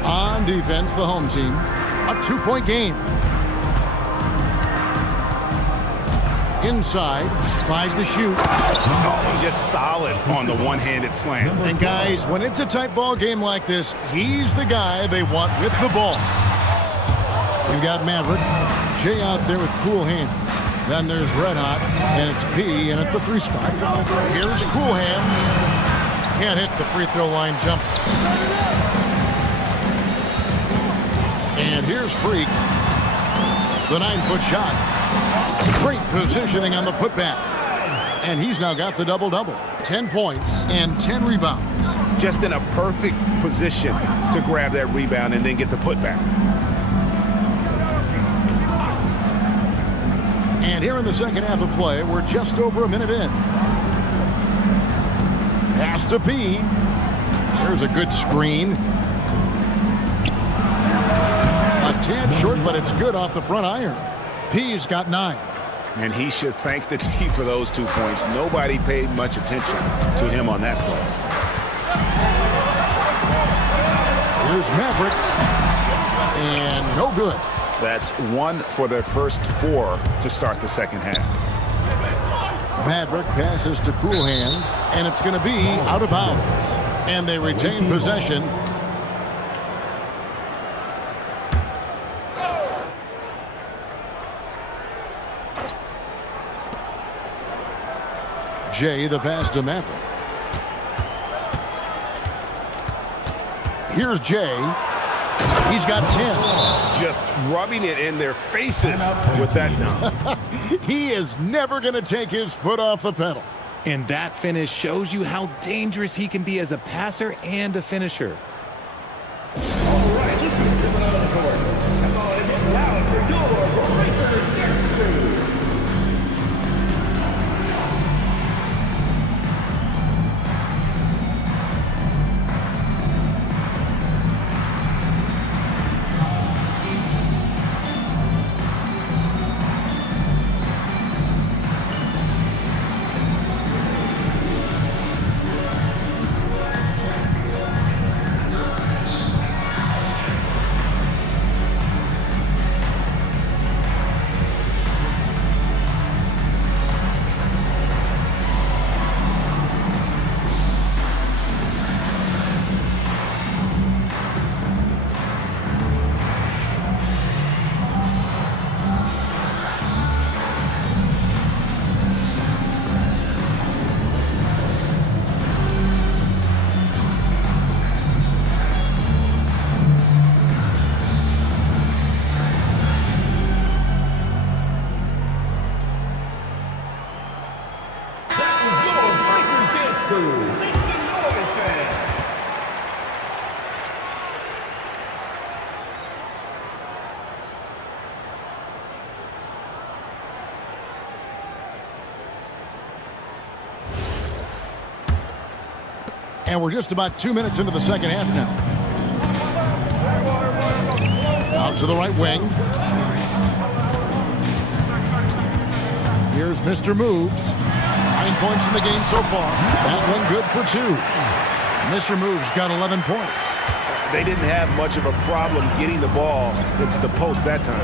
On defense, the home team. A 2-point game. Inside, 5 to shoot. Oh, just solid on the one-handed slam. And guys, when it's a tight ball game like this, he's the guy they want with the ball. We've got Maverick. Jay out there with Cool Hands. Then there's Red Hot, and it's P in at the 3 spot. Here's Cool Hands. Can't hit the free throw line jump. And here's Freak. The 9-foot shot. Great positioning on the putback. And he's now got the double-double. 10 points and 10 rebounds. Just in a perfect position to grab that rebound and then get the putback. And here in the second half of play, we're just over a minute in. Pass to P. There's a good screen. A tad short, but it's good off the front iron. P's got 9. And he should thank the team for those 2 points. Nobody paid much attention to him on that play. Here's Maverick. And no good. That's 1 for their first 4 to start the second half. Maverick passes to Cool Hands, and it's going to be out of bounds. And they retain possession. Jay, the pass to Maverick. Here's Jay. He's got 10. Just rubbing it in their faces with that dunk. He is never going to take his foot off the pedal. And that finish shows you how dangerous he can be as a passer and a finisher. All right, this is coming out of the court. Come on, and get loud for your breaker next to. And we're just about 2 minutes into the second half now. Out to the right wing. Here's Mr. Moves. 9 points in the game so far. That one good for 2. Mr. Moves got 11 points. They didn't have much of a problem getting the ball into the post that time.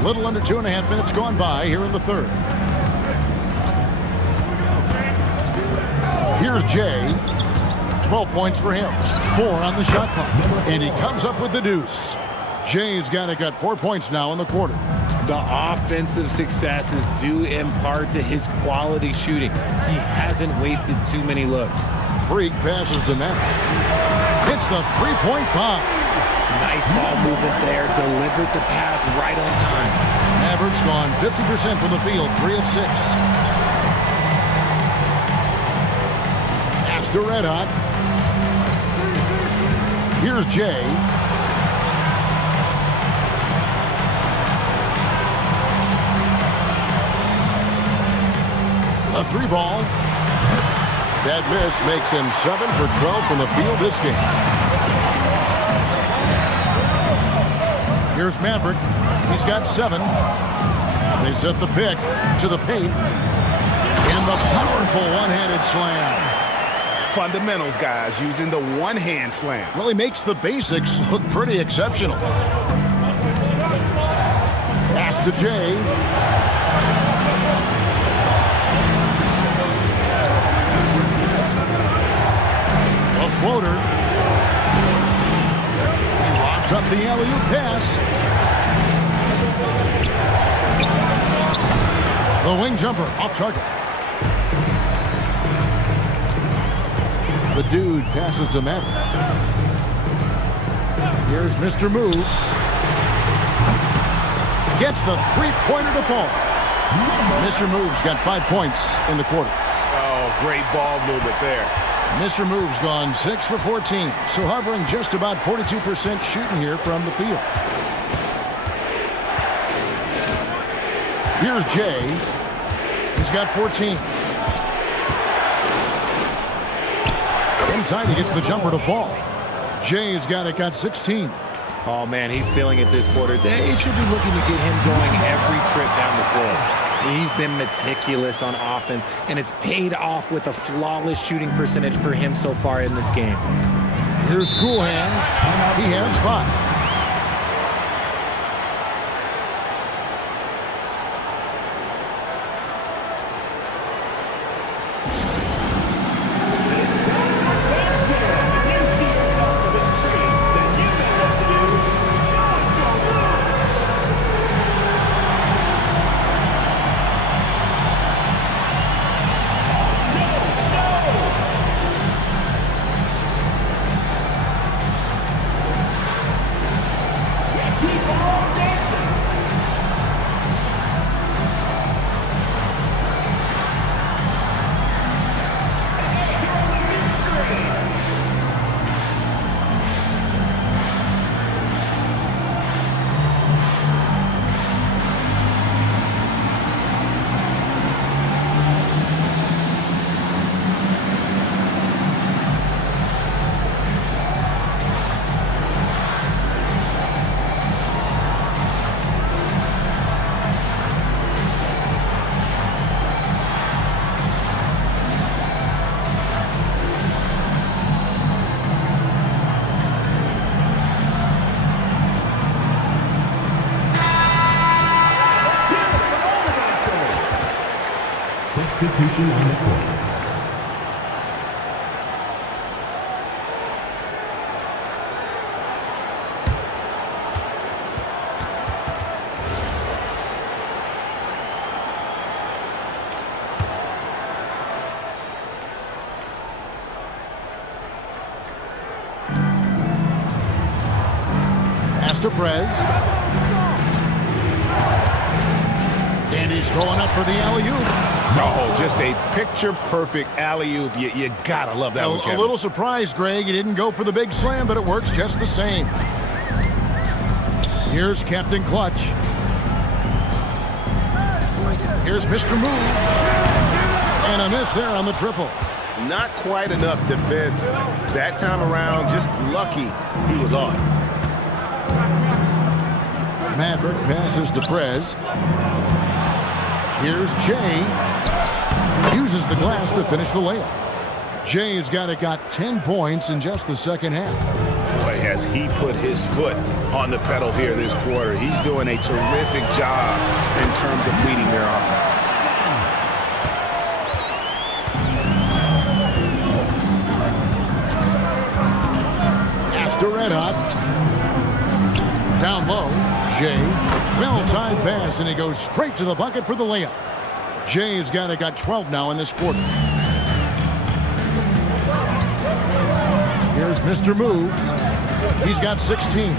A little under 2.5 minutes gone by here in the third. Here's Jay. 12 points for him. 4 on the shot clock. And he comes up with the deuce. Jay's got 4 points now in the quarter. The offensive success is due in part to his quality shooting. He hasn't wasted too many looks. Freak passes to Maverick. Hits the three-point bomb. Nice ball movement there. Delivered the pass right on time. Maverick's gone 50% from the field, 3 of 6. Pass to Red Hot. Here's Jay. A 3-ball. That miss makes him 7 for 12 from the field this game. Here's Maverick. He's got 7. They set the pick to the paint. And the powerful one-handed slam. Fundamentals, guys, using the one-hand slam. Well, he makes the basics look pretty exceptional. Pass to Jay. A floater. He lobs up the alley-oop pass. The wing jumper off target. The dude passes to Maverick. Here's Mr. Moves. Gets the three-pointer to fall. Mr. Moves got 5 points in the quarter. Oh, great ball movement there. Mr. Moves gone 6 for 14, so hovering just about 42% shooting here from the field. Here's Jay. He's got 14. In time, he gets the jumper to fall. Jay's got 16. Oh, man, he's feeling it this quarter. They should be looking to get him going every trip down the floor. He's been meticulous on offense, and it's paid off with a flawless shooting percentage for him so far in this game. Here's Cool Hands. He has 5. Substitution on the court. Pass to Prez. And he's going up for the alley-oop. Oh, just a picture-perfect alley-oop. You gotta love that one, Kevin. A little surprised, Greg. He didn't go for the big slam, but it works just the same. Here's Captain Clutch. Here's Mr. Moves. And a miss there on the triple. Not quite enough defense. That time around, just lucky he was off. Maverick passes to Prez. Here's Jay. Uses the glass to finish the layup. Jay's got 10 points in just the second half. Boy, has he put his foot on the pedal here this quarter. He's doing a terrific job in terms of leading their offense. Pass to Red Hot. Down low, Jay Well-timed pass, and he goes straight to the bucket for the layup. Jay's got 12 now in this quarter. Here's Mr. Moves. He's got 16.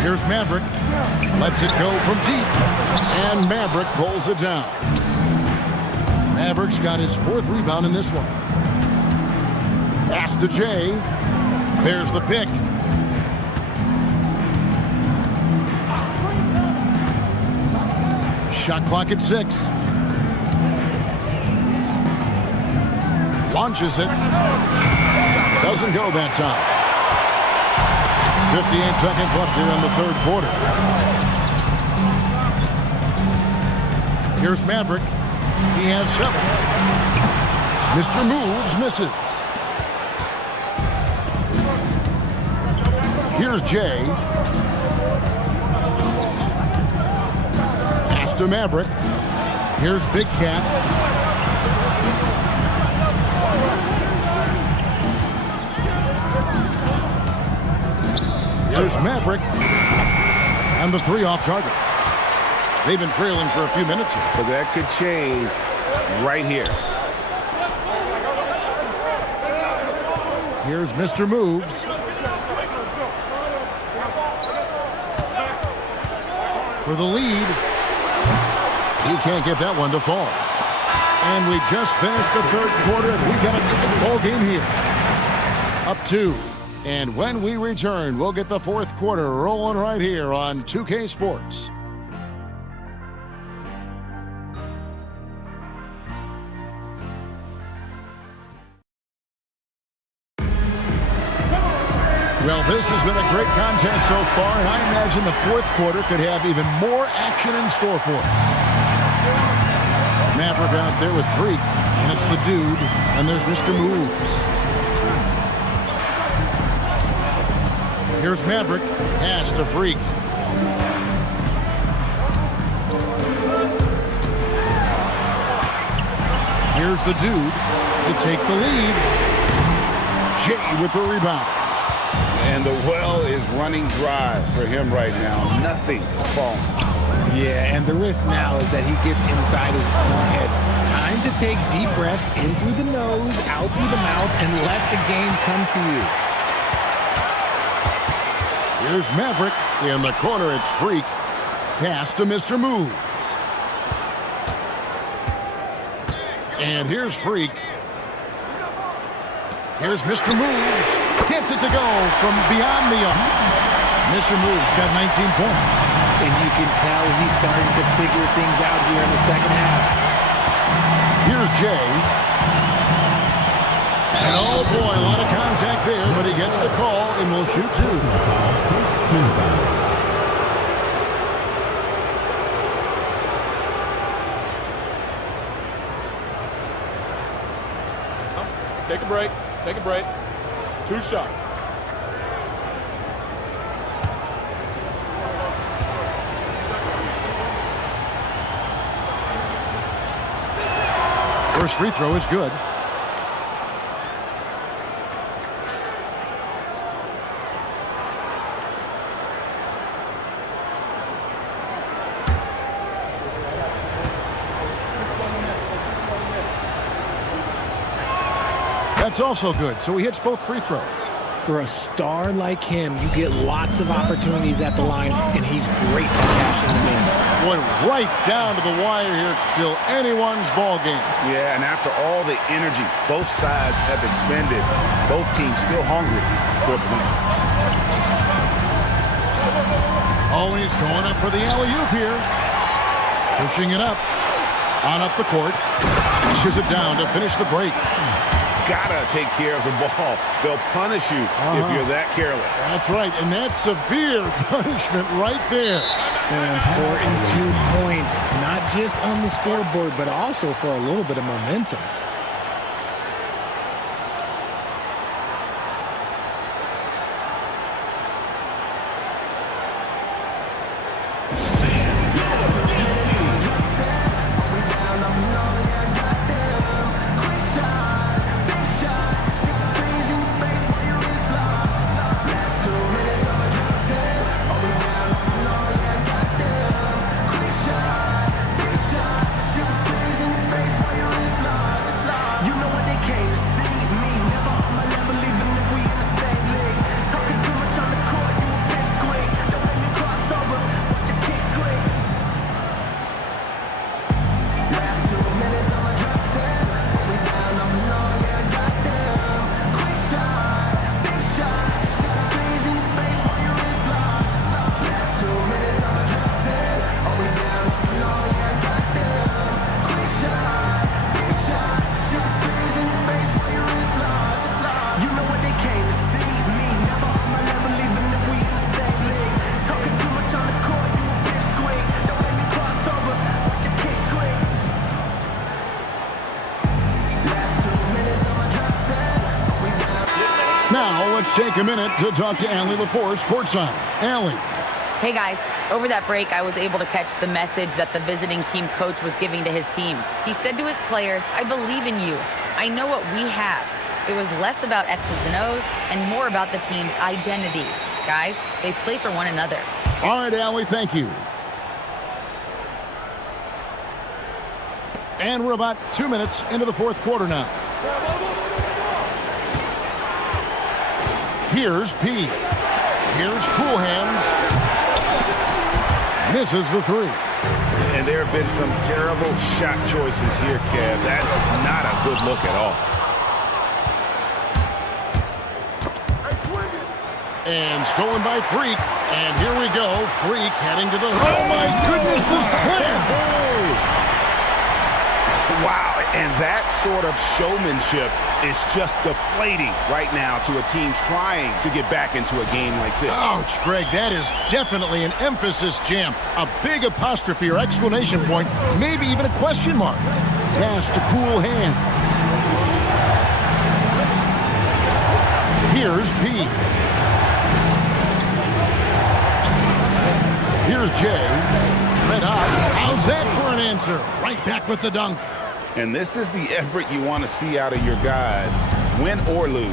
Here's Maverick. Lets it go from deep. And Maverick pulls it down. Maverick's got his 4th rebound in this one. Pass to Jay. There's the pick. Shot clock at 6. Launches it. Doesn't go that time. 58 seconds left here in the 3rd quarter. Here's Maverick. He has 7. Mr. Moves misses. Here's Jay. Pass to Maverick. Here's Big Cat. Here's Maverick. And the 3 off target. They've been trailing for a few minutes here. But that could change right here. Here's Mr. Moves. For the lead. He can't get that one to fall. And we just finished the 3rd quarter, and we've got a tight ball game here. Up 2. And when we return, we'll get the 4th quarter rolling right here on 2K Sports. Well, this has been a great contest so far, and I imagine the 4th quarter could have even more action in store for us. Maverick out there with Freak, and it's the dude, and there's Mr. Moves. Here's Maverick, pass to Freak. Here's the dude to take the lead. Jay with the rebound. And the well is running dry for him right now. Nothing falling. Yeah, and the risk now is that he gets inside his own head. Time to take deep breaths in through the nose, out through the mouth, and let the game come to you. Here's Maverick. In the corner, it's Freak. Pass to Mr. Moves. And here's Freak. Here's Mr. Moves. Gets it to go from beyond the arc. Mr. Moves got 19 points. And you can tell he's starting to figure things out here in the 2nd half. Here's Jay. And oh boy, a lot of contact there, but he gets the call and will shoot 2. Take a break. Take a break. 2 shots. First free throw is good. That's also good, so he hits both free throws. For a star like him, you get lots of opportunities at the line, and he's great at cashing them in. Boy, right down to the wire here. Still anyone's ball game. Yeah, and after all the energy both sides have expended, both teams still hungry for the win. Always going up for the alley-oop here. Pushing it up. On up the court. Pushes it down to finish the break. Gotta take care of the ball. They'll punish you if you're that careless. That's right, and that's severe punishment right there. An important 2 points, not just on the scoreboard, but also for a little bit of momentum. take a minute to talk to Allie LaForce courtside. Allie. Hey guys, over that break, I was able to catch the message that the visiting team coach was giving to his team. He said to his players, I believe in you. I know what we have. It was less about X's and O's and more about the team's identity. Guys, they play for one another. All right, Allie, thank you. And we're about 2 minutes into the fourth quarter now. Here's P. Here's Cool Hands. Misses the three. And there have been some terrible shot choices here, Kev. That's not a good look at all. And stolen by Freak. And here we go. Freak heading to the... Oh, my goodness, the slam! Wow, and that sort of showmanship is just deflating right now to a team trying to get back into a game like this. Ouch, Greg, that is definitely an emphasis jam. A big apostrophe or exclamation point, maybe even a question mark. Pass to Cool Hand. Here's P. Here's Jay. Red hot. How's that for an answer? Right back with the dunk. And this is the effort you want to see out of your guys, win or lose.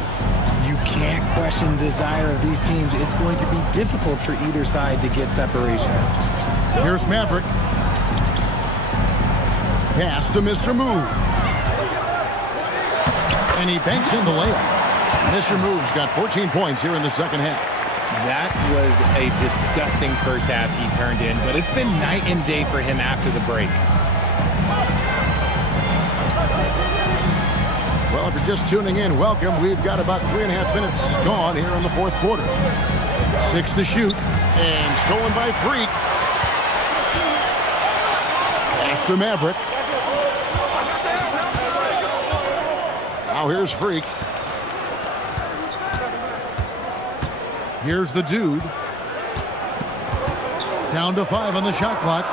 You can't question the desire of these teams. It's going to be difficult for either side to get separation. Here's Maverick. Pass to Mr. Move. And he banks in the layup. Mr. Move's got 14 points here in the second half. That was a disgusting first half he turned in, but it's been night and day for him after the break. Well, if you're just tuning in, welcome. We've got about 3.5 minutes gone here in the fourth quarter. 6 to shoot. And stolen by Freak. Pass to Maverick. Now here's Freak. Here's the dude. Down to 5 on the shot clock.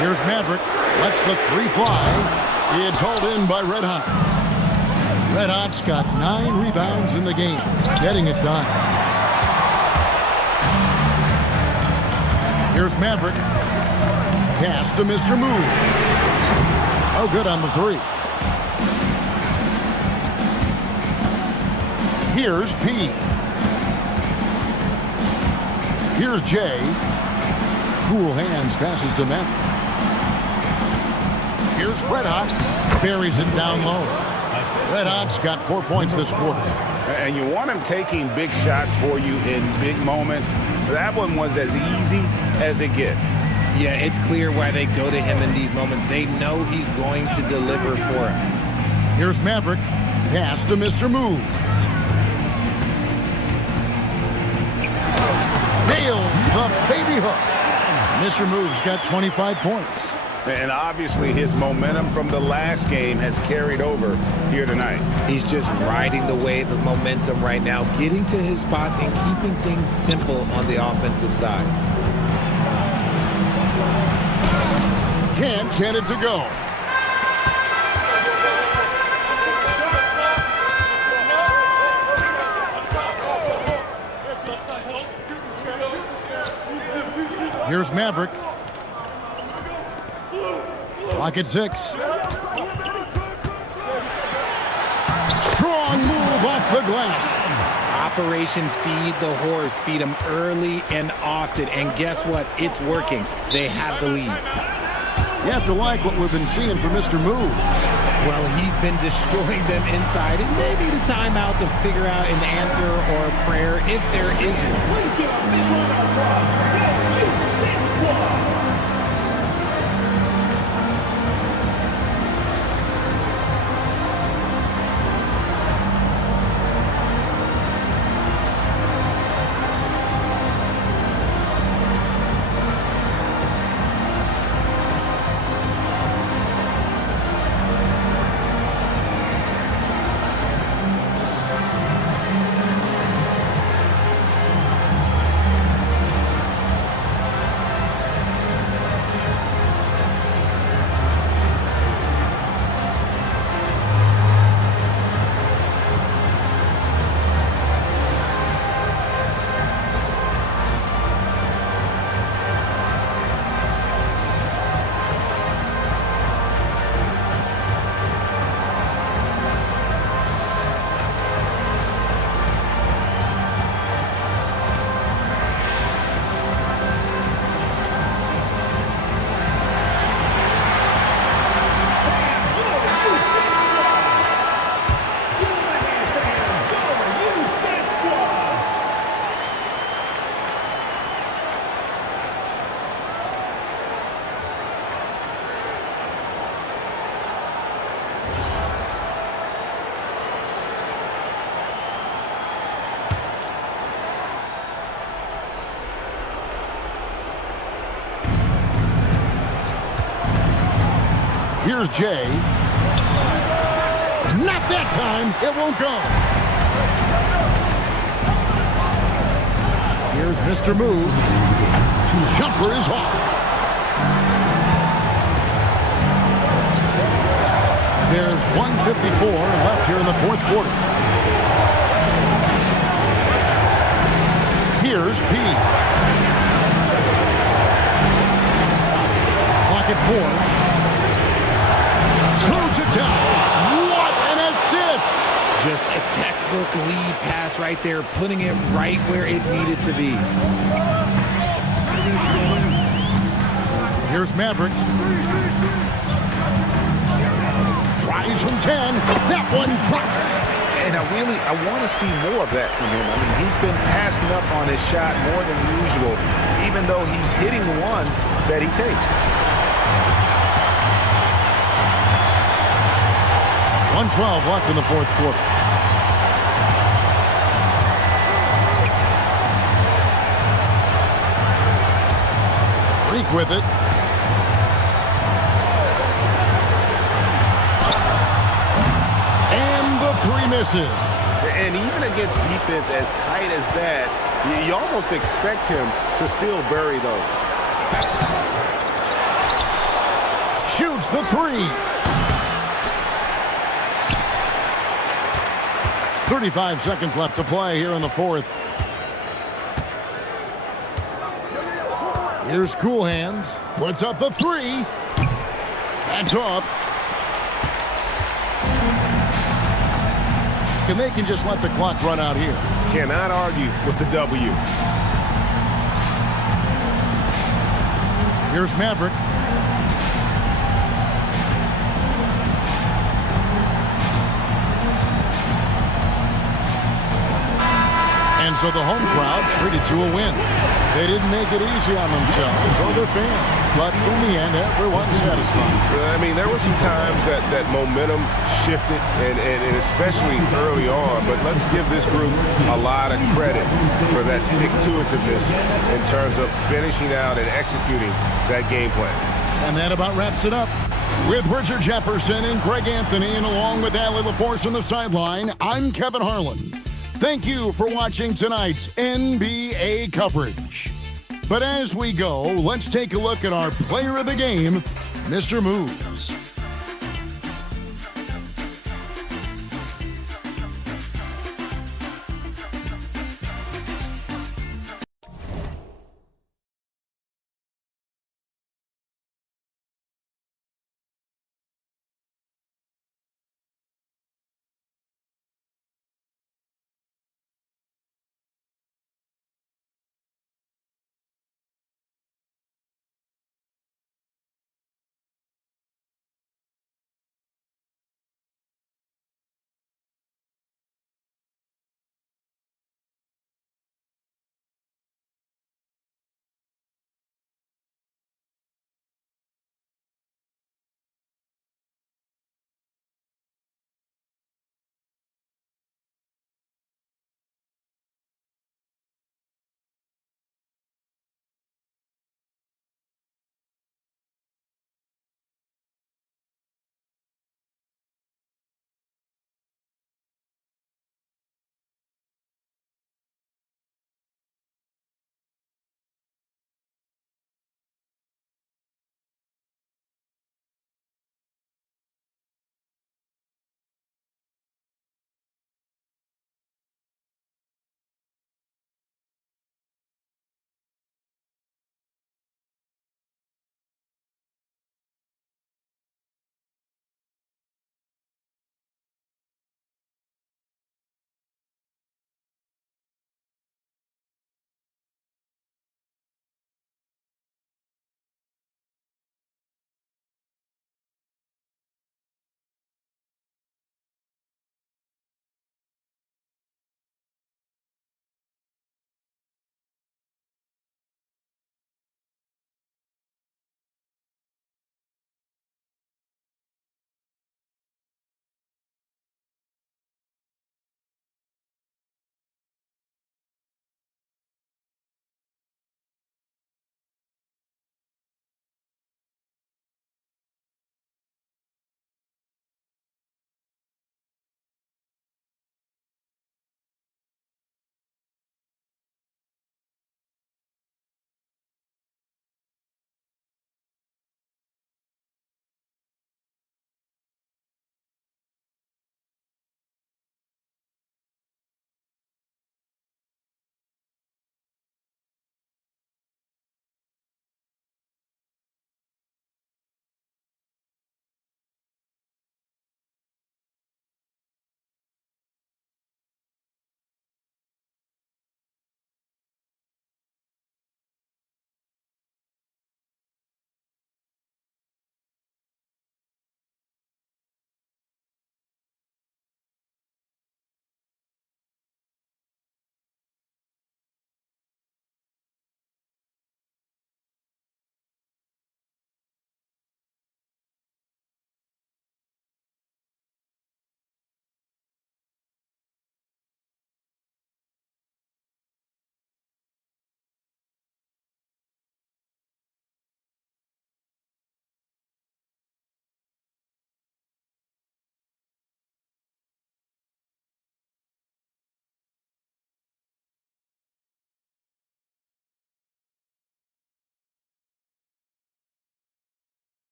Here's Maverick. Lets the three fly. It's hauled in by Red Hot. Red Hot's got 9 rebounds in the game. Getting it done. Here's Maverick. Pass to Mr. Move. Oh, good on the three. Here's P. Here's Jay. Cool Hands passes to Maverick. Here's Red Hot. Buries it down low. Red Hot's got 4 points this quarter. And you want him taking big shots for you in big moments. That one was as easy as it gets. Yeah, it's clear why they go to him in these moments. They know he's going to deliver for them. Here's Maverick. Pass to Mr. Move. Nails the baby hook. Mr. Move's got 25 points. And obviously his momentum from the last game has carried over here tonight. He's just riding the wave of momentum right now, getting to his spots and keeping things simple on the offensive side. Can't get it to go. Here's Maverick. Clock at 6. Strong move off the glass. Operation Feed the Horse. Feed them early and often. And guess what? It's working. They have the lead. You have to like what we've been seeing from Mr. Moves. Well, he's been destroying them inside, and they need a timeout to figure out an answer or a prayer if there is one. Here's Jay. Not that time. It won't go. Here's Mr. Moves. Jumper is off. There's 1:54 left here in the fourth quarter. Here's P. Clock at 4. Throws it down. What an assist! Just a textbook lead pass right there, putting it right where it needed to be. Here's Maverick. Tries from 10. That one drops. And I want to see more of that from him. I mean, he's been passing up on his shot more than usual, even though he's hitting the ones that he takes. 1:12 left in the fourth quarter. Freak with it. And the three misses. And even against defense as tight as that, you almost expect him to still bury those. Shoots the three. 35 seconds left to play here in the fourth. Here's Cool Hands. Puts up the three. That's off. And they can just let the clock run out here. Cannot argue with the W. Here's Maverick. And so the home crowd treated to a win. They didn't make it easy on themselves or their fans, but in the end, everyone's satisfied. I mean, there were some times that momentum shifted, and especially early on, but let's give this group a lot of credit for that stick-to-itiveness in terms of finishing out and executing that game plan. And that about wraps it up. With Richard Jefferson and Greg Anthony, and along with Allie LaForce on the sideline, I'm Kevin Harlan. Thank you for watching tonight's NBA coverage. But as we go, let's take a look at our player of the game, Mr. Moves.